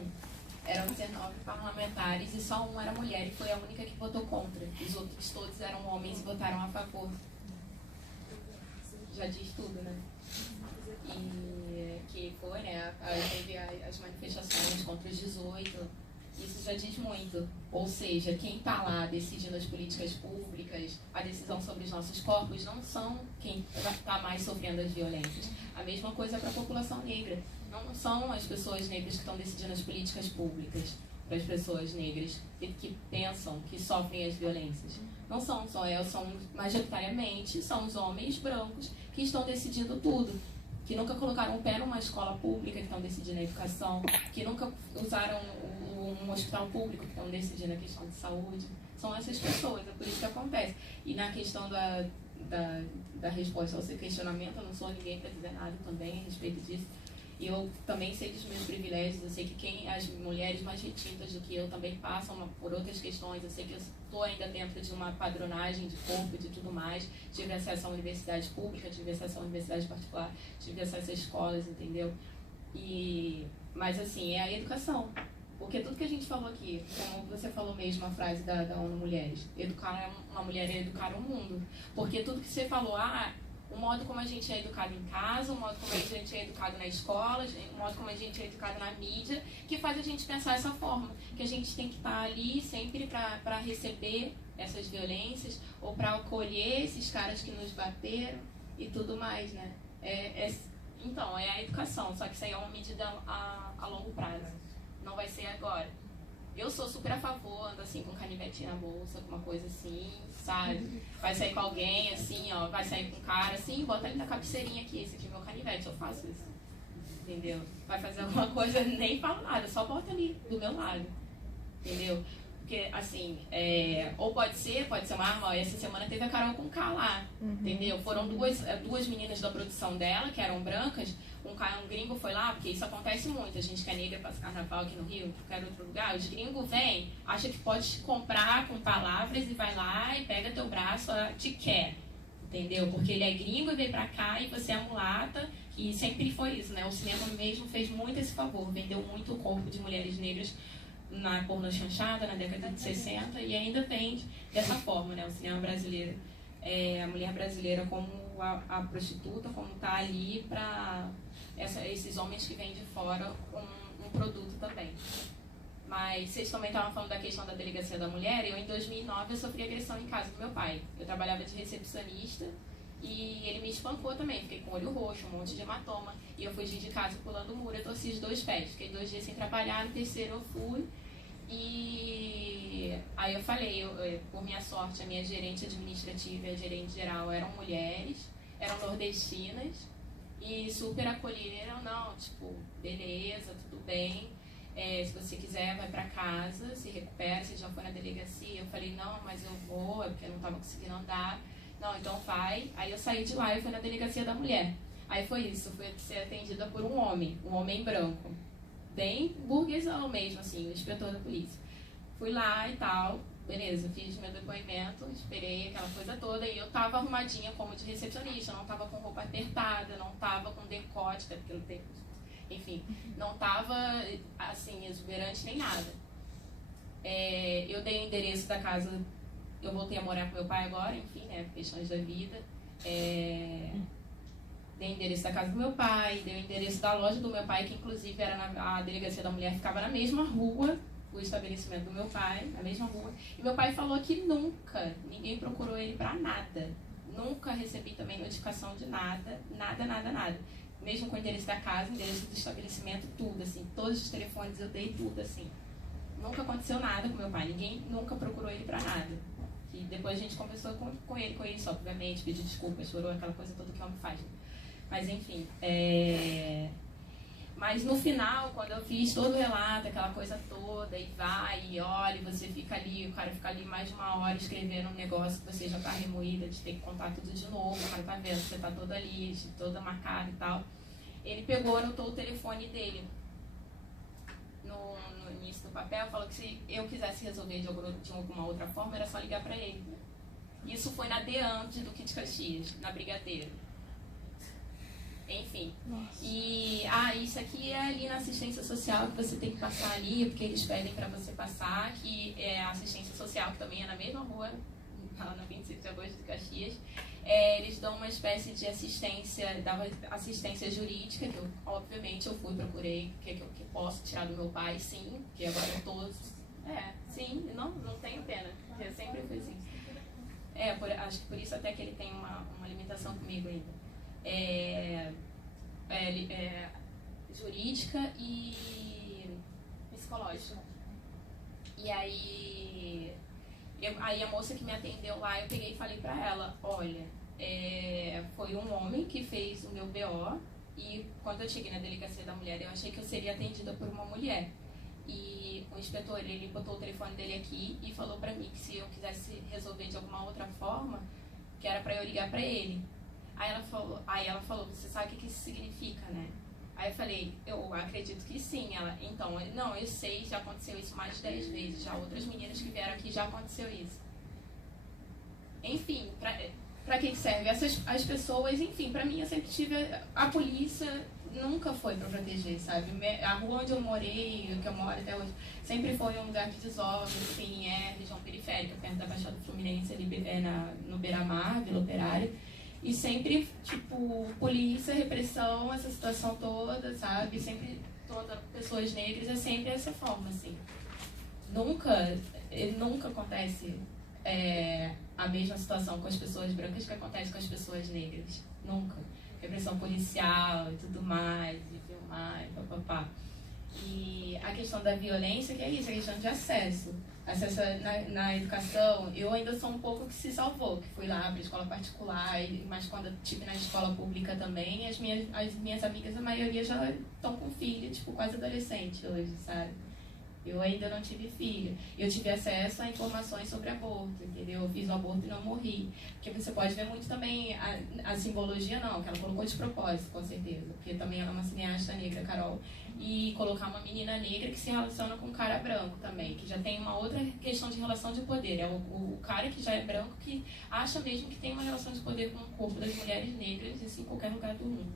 eram 19 parlamentares e só um era mulher e foi a única que votou contra. Os outros todos eram homens e votaram a favor. Já diz tudo, né? E que foi, né? Aí teve as manifestações contra os 18. Isso já diz muito. Ou seja, quem está lá decidindo as políticas públicas, a decisão sobre os nossos corpos, não são quem está mais sofrendo as violências. A mesma coisa para a população negra. Não são as pessoas negras que estão decidindo as políticas públicas para as pessoas negras que pensam, que sofrem as violências. Não são, são majoritariamente, são os homens brancos que estão decidindo tudo. Que nunca colocaram o pé numa escola pública, que estão decidindo a educação, que nunca usaram um hospital público, que estão decidindo a questão de saúde. São essas pessoas, é por isso que acontece. E na questão da resposta ao seu questionamento, eu não sou ninguém para dizer nada também a respeito disso. E eu também sei dos meus privilégios, eu sei que as mulheres mais retintas do que eu também passam por outras questões, eu sei que eu estou ainda dentro de uma padronagem de corpo e de tudo mais, tive acesso à universidade pública, tive acesso à universidade particular, tive acesso a escolas, entendeu? Mas assim, é a educação. Porque tudo que a gente falou aqui, como você falou mesmo a frase da ONU Mulheres, educar uma mulher é educar o mundo. Porque tudo que você falou, o modo como a gente é educado em casa, o modo como a gente é educado na escola, o modo como a gente é educado na mídia, que faz a gente pensar dessa forma, que a gente tem que estar ali sempre para receber essas violências ou para acolher esses caras que nos bateram e tudo mais, né? Então, é a educação, só que isso aí é uma medida a longo prazo, não vai ser agora. Eu sou super a favor, ando assim com canivete na bolsa, alguma coisa assim, sabe? Vai sair com alguém assim, ó, vai sair com um cara assim, bota ali na cabeceirinha aqui, esse aqui é meu canivete, eu faço isso. Entendeu? Vai fazer alguma coisa, nem falo nada, só bota ali do meu lado. Entendeu? Porque, assim, ou pode ser uma arma, ó, essa semana teve a Carol com K lá, entendeu? Foram duas meninas da produção dela, que eram brancas, um gringo foi lá, porque isso acontece muito, a gente que é negra passa carnaval aqui no Rio, em qualquer outro lugar, os gringos vêm, acha que pode comprar com palavras e vai lá e pega teu braço, te quer, entendeu? Porque ele é gringo e veio pra cá e você é mulata, e sempre foi isso, né? O cinema mesmo fez muito esse favor, vendeu muito o corpo de mulheres negras na porno chanchada, na década de 60, e ainda vende dessa forma, né? O cinema brasileiro, a mulher brasileira como a prostituta, como tá ali para esses homens que vêm de fora um produto também. Mas vocês também estavam falando da questão da delegacia da mulher. Eu, em 2009, eu sofri agressão em casa do meu pai. Eu trabalhava de recepcionista e ele me espancou também. Fiquei com olho roxo, um monte de hematoma. E eu fugi de casa pulando o muro, eu torci os 2 pés. Fiquei 2 dias sem trabalhar, no terceiro eu fui. E aí eu falei, por minha sorte, a minha gerente administrativa e a gerente geral eram mulheres, eram nordestinas e super acolheram, não, tipo, beleza, tudo bem, se você quiser vai pra casa, se recupera, você já foi na delegacia. Eu falei, não, mas eu vou, é porque eu não tava conseguindo andar. Não, então vai. Aí eu saí de lá e fui na delegacia da mulher. Aí foi isso, fui ser atendida por um homem branco, bem burguesão mesmo, assim, o inspetor da polícia. Fui lá e tal, beleza, fiz meu depoimento, esperei aquela coisa toda e eu tava arrumadinha como de recepcionista, não tava com roupa apertada, não tava com decote, até porque eu tenho, enfim, não tava assim, exuberante nem nada. Eu dei o endereço da casa, eu voltei a morar com meu pai agora, enfim, né, questões da vida. Dei o endereço da casa do meu pai, dei o endereço da loja do meu pai, que inclusive era a delegacia da mulher, ficava na mesma rua, o estabelecimento do meu pai, na mesma rua. E meu pai falou que nunca, ninguém procurou ele pra nada. Nunca recebi também notificação de nada, nada. Mesmo com o endereço da casa, o endereço do estabelecimento, tudo, assim. Todos os telefones eu dei tudo, assim. Nunca aconteceu nada com meu pai, ninguém nunca procurou ele pra nada. E depois a gente conversou com ele, com isso, obviamente, pediu desculpas, chorou, aquela coisa toda que o homem faz. Mas enfim, mas no final, quando eu fiz todo o relato, aquela coisa toda, e vai, e olha, você fica ali, o cara fica ali mais de 1 hora escrevendo um negócio que você já tá remoída, de ter que contar tudo de novo, o cara tá vendo, você tá toda ali, toda marcada e tal. Ele pegou, anotou o telefone dele no início do papel, falou que se eu quisesse resolver de alguma outra forma, era só ligar para ele. Isso foi na DEAN de Duque de Caxias, na Brigadeiro. Enfim. E isso aqui é ali na assistência social que você tem que passar ali, porque eles pedem para você passar, que é a assistência social, que também é na mesma rua, lá na 25 de agosto de Caxias. Eles dão uma espécie de assistência, dava assistência jurídica, que eu, obviamente, eu fui, procurei, que posso tirar do meu pai, sim, porque agora eu tô... sim, não tenho pena, porque eu sempre fui assim. Acho que por isso até que ele tem uma limitação comigo ainda. Jurídica e psicológica. E aí a moça que me atendeu lá, eu peguei e falei pra ela, olha, foi um homem que fez o meu BO, e quando eu cheguei na delegacia da mulher, eu achei que eu seria atendida por uma mulher. E o inspetor, ele botou o telefone dele aqui e falou pra mim que se eu quisesse resolver de alguma outra forma, que era pra eu ligar pra ele. Aí ela falou, você sabe o que isso significa, né? Aí eu falei, eu acredito que sim. Ela, então, não, eu sei, já aconteceu isso mais de 10 vezes. Já outras meninas que vieram aqui já aconteceu isso. Enfim, pra que serve? As pessoas, enfim, pra mim eu sempre tive... A polícia nunca foi pra proteger, sabe? A rua onde eu morei, que eu moro até hoje, sempre foi um lugar de desova, assim, região periférica, perto da Baixada Fluminense, ali no Beira-Mar, Vila Operária. E sempre, tipo, polícia, repressão, essa situação toda, sabe? Sempre, pessoas negras, é sempre essa forma, assim. Nunca acontece a mesma situação com as pessoas brancas que acontece com as pessoas negras. Nunca. Repressão policial e tudo mais, e filmar, e papapá. E a questão da violência, que é isso, a questão de acesso. Acesso na educação, eu ainda sou um pouco que se salvou, que fui lá para escola particular, mas quando eu estive na escola pública também, as minhas amigas, a maioria já estão com filho, tipo, quase adolescente hoje, sabe? Eu ainda não tive filho. Eu tive acesso a informações sobre aborto, entendeu? Eu fiz o aborto e não morri. Porque você pode ver muito também a simbologia, não, que ela colocou de propósito, com certeza. Porque também ela é uma cineasta negra, Carol. E colocar uma menina negra que se relaciona com um cara branco também, que já tem uma outra questão de relação de poder. É o cara que já é branco que acha mesmo que tem uma relação de poder com o corpo das mulheres negras, isso em qualquer lugar do mundo.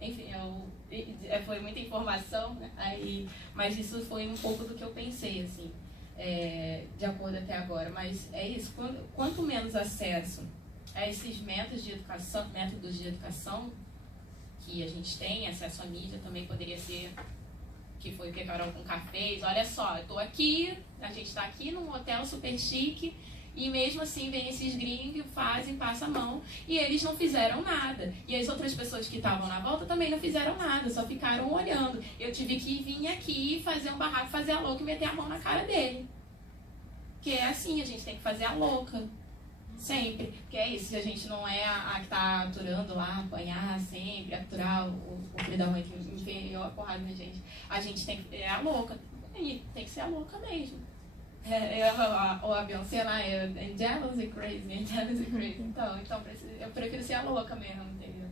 Enfim, foi muita informação, né? Mas isso foi um pouco do que eu pensei, assim, de acordo até agora. Mas é isso, quanto menos acesso a esses métodos de educação que a gente tem, acesso à mídia também poderia ser, que foi o que a Carol Conká fez. Olha só, eu tô aqui, a gente está aqui num hotel super chique, e mesmo assim vem esses gringos, passa a mão, e eles não fizeram nada. E as outras pessoas que estavam na volta também não fizeram nada, só ficaram olhando. Eu tive que vir aqui, fazer um barraco, fazer a louca e meter a mão na cara dele. Que é assim, a gente tem que fazer a louca. Sempre. Porque é isso, a gente não é a que tá aturando lá, apanhar sempre, aturar o filho da mãe que enfiou a porrada na gente. A gente tem que... É a louca. E tem que ser a louca mesmo. Ou a Beyoncé lá, jealous e crazy. Então eu prefiro ser a louca mesmo, entendeu?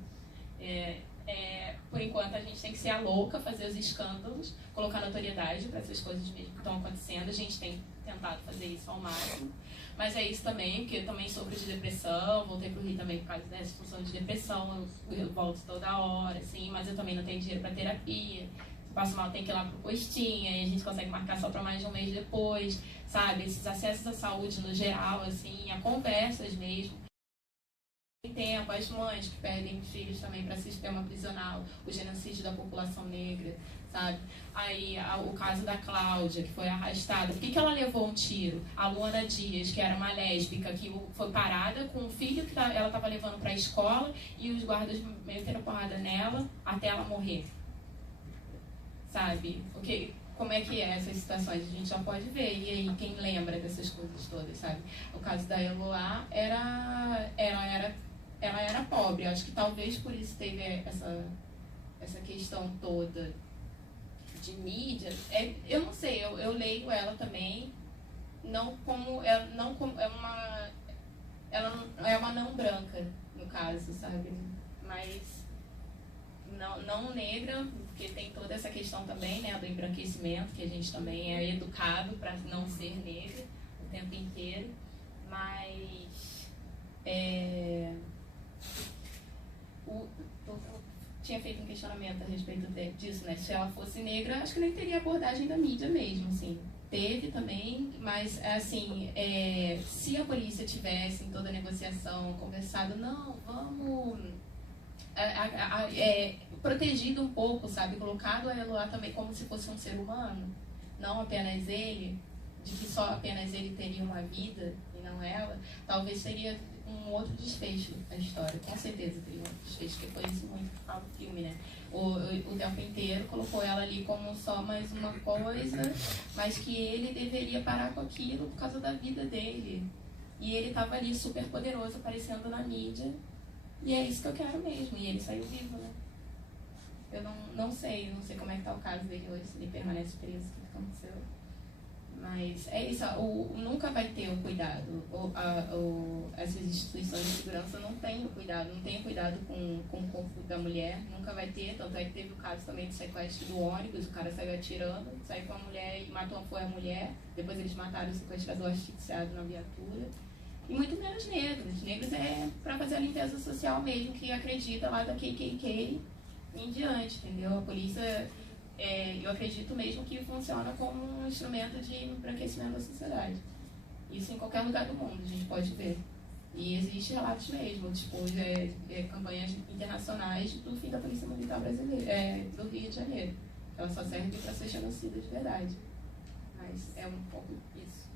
Por enquanto a gente tem que ser a louca, fazer os escândalos, colocar notoriedade para essas coisas mesmo que estão acontecendo. A gente tem tentado fazer isso ao máximo. Mas é isso também, porque eu também sofro de depressão, voltei pro Rio também por causa dessa função de depressão, eu volto toda hora, assim, mas eu também não tenho dinheiro para terapia. Se passo mal, tem que ir lá pro postinho, aí a gente consegue marcar só para mais de um mês depois, sabe? Esses acessos à saúde no geral, assim, a conversas mesmo. Tem tempo, as mães que perdem filhos também para sistema prisional, o genocídio da população negra, sabe? Aí o caso da Cláudia, que foi arrastada, por que ela levou um tiro? A Luana Dias, que era uma lésbica, que foi parada com o filho que ela estava levando para a escola e os guardas meteram porrada nela até ela morrer, sabe? Como é que é essas situações? A gente já pode ver. E aí, quem lembra dessas coisas todas, sabe? O caso da Eloá ela era pobre. Eu acho que talvez por isso teve essa questão toda de mídia. Eu não sei, eu leio ela também, ela é uma não branca, no caso, sabe? Mas não negra, porque tem toda essa questão também, né, do embranquecimento, que a gente também é educado para não ser negra o tempo inteiro, mas tinha feito um questionamento a respeito disso, né, se ela fosse negra, acho que nem teria abordagem da mídia mesmo, assim. Teve também, mas assim, se a polícia tivesse em toda a negociação conversado, não, vamos protegido um pouco, sabe, colocado a Eloá também como se fosse um ser humano, não apenas ele, de que só apenas ele teria uma vida e não ela, talvez seria um outro desfecho da história, com certeza teria um outro desfecho, que foi isso muito que fala no filme, né? O tempo inteiro colocou ela ali como só mais uma coisa, mas que ele deveria parar com aquilo por causa da vida dele. E ele estava ali super poderoso, aparecendo na mídia, e é isso que eu quero mesmo, e ele saiu vivo, né? Eu não sei como é que tá o caso dele hoje, se ele permanece preso, o que aconteceu. Mas é isso, nunca vai ter o cuidado. Essas instituições de segurança não têm o cuidado com o corpo da mulher, nunca vai ter. Tanto é que teve o caso também de sequestro do ônibus, o cara saiu atirando, saiu com a mulher e foi a mulher, depois eles mataram o sequestrador asfixiado na viatura. E muito menos negros. Negros é para fazer a limpeza social mesmo, que acredita lá da KKK em diante, entendeu? A polícia. Eu acredito mesmo que funciona como um instrumento de embranquecimento da sociedade. Isso em qualquer lugar do mundo, a gente pode ver. E existem relatos mesmo, tipo, campanhas internacionais do fim da Polícia Militar brasileira, do Rio de Janeiro. Ela só serve para ser genocida de verdade. Mas é um pouco isso.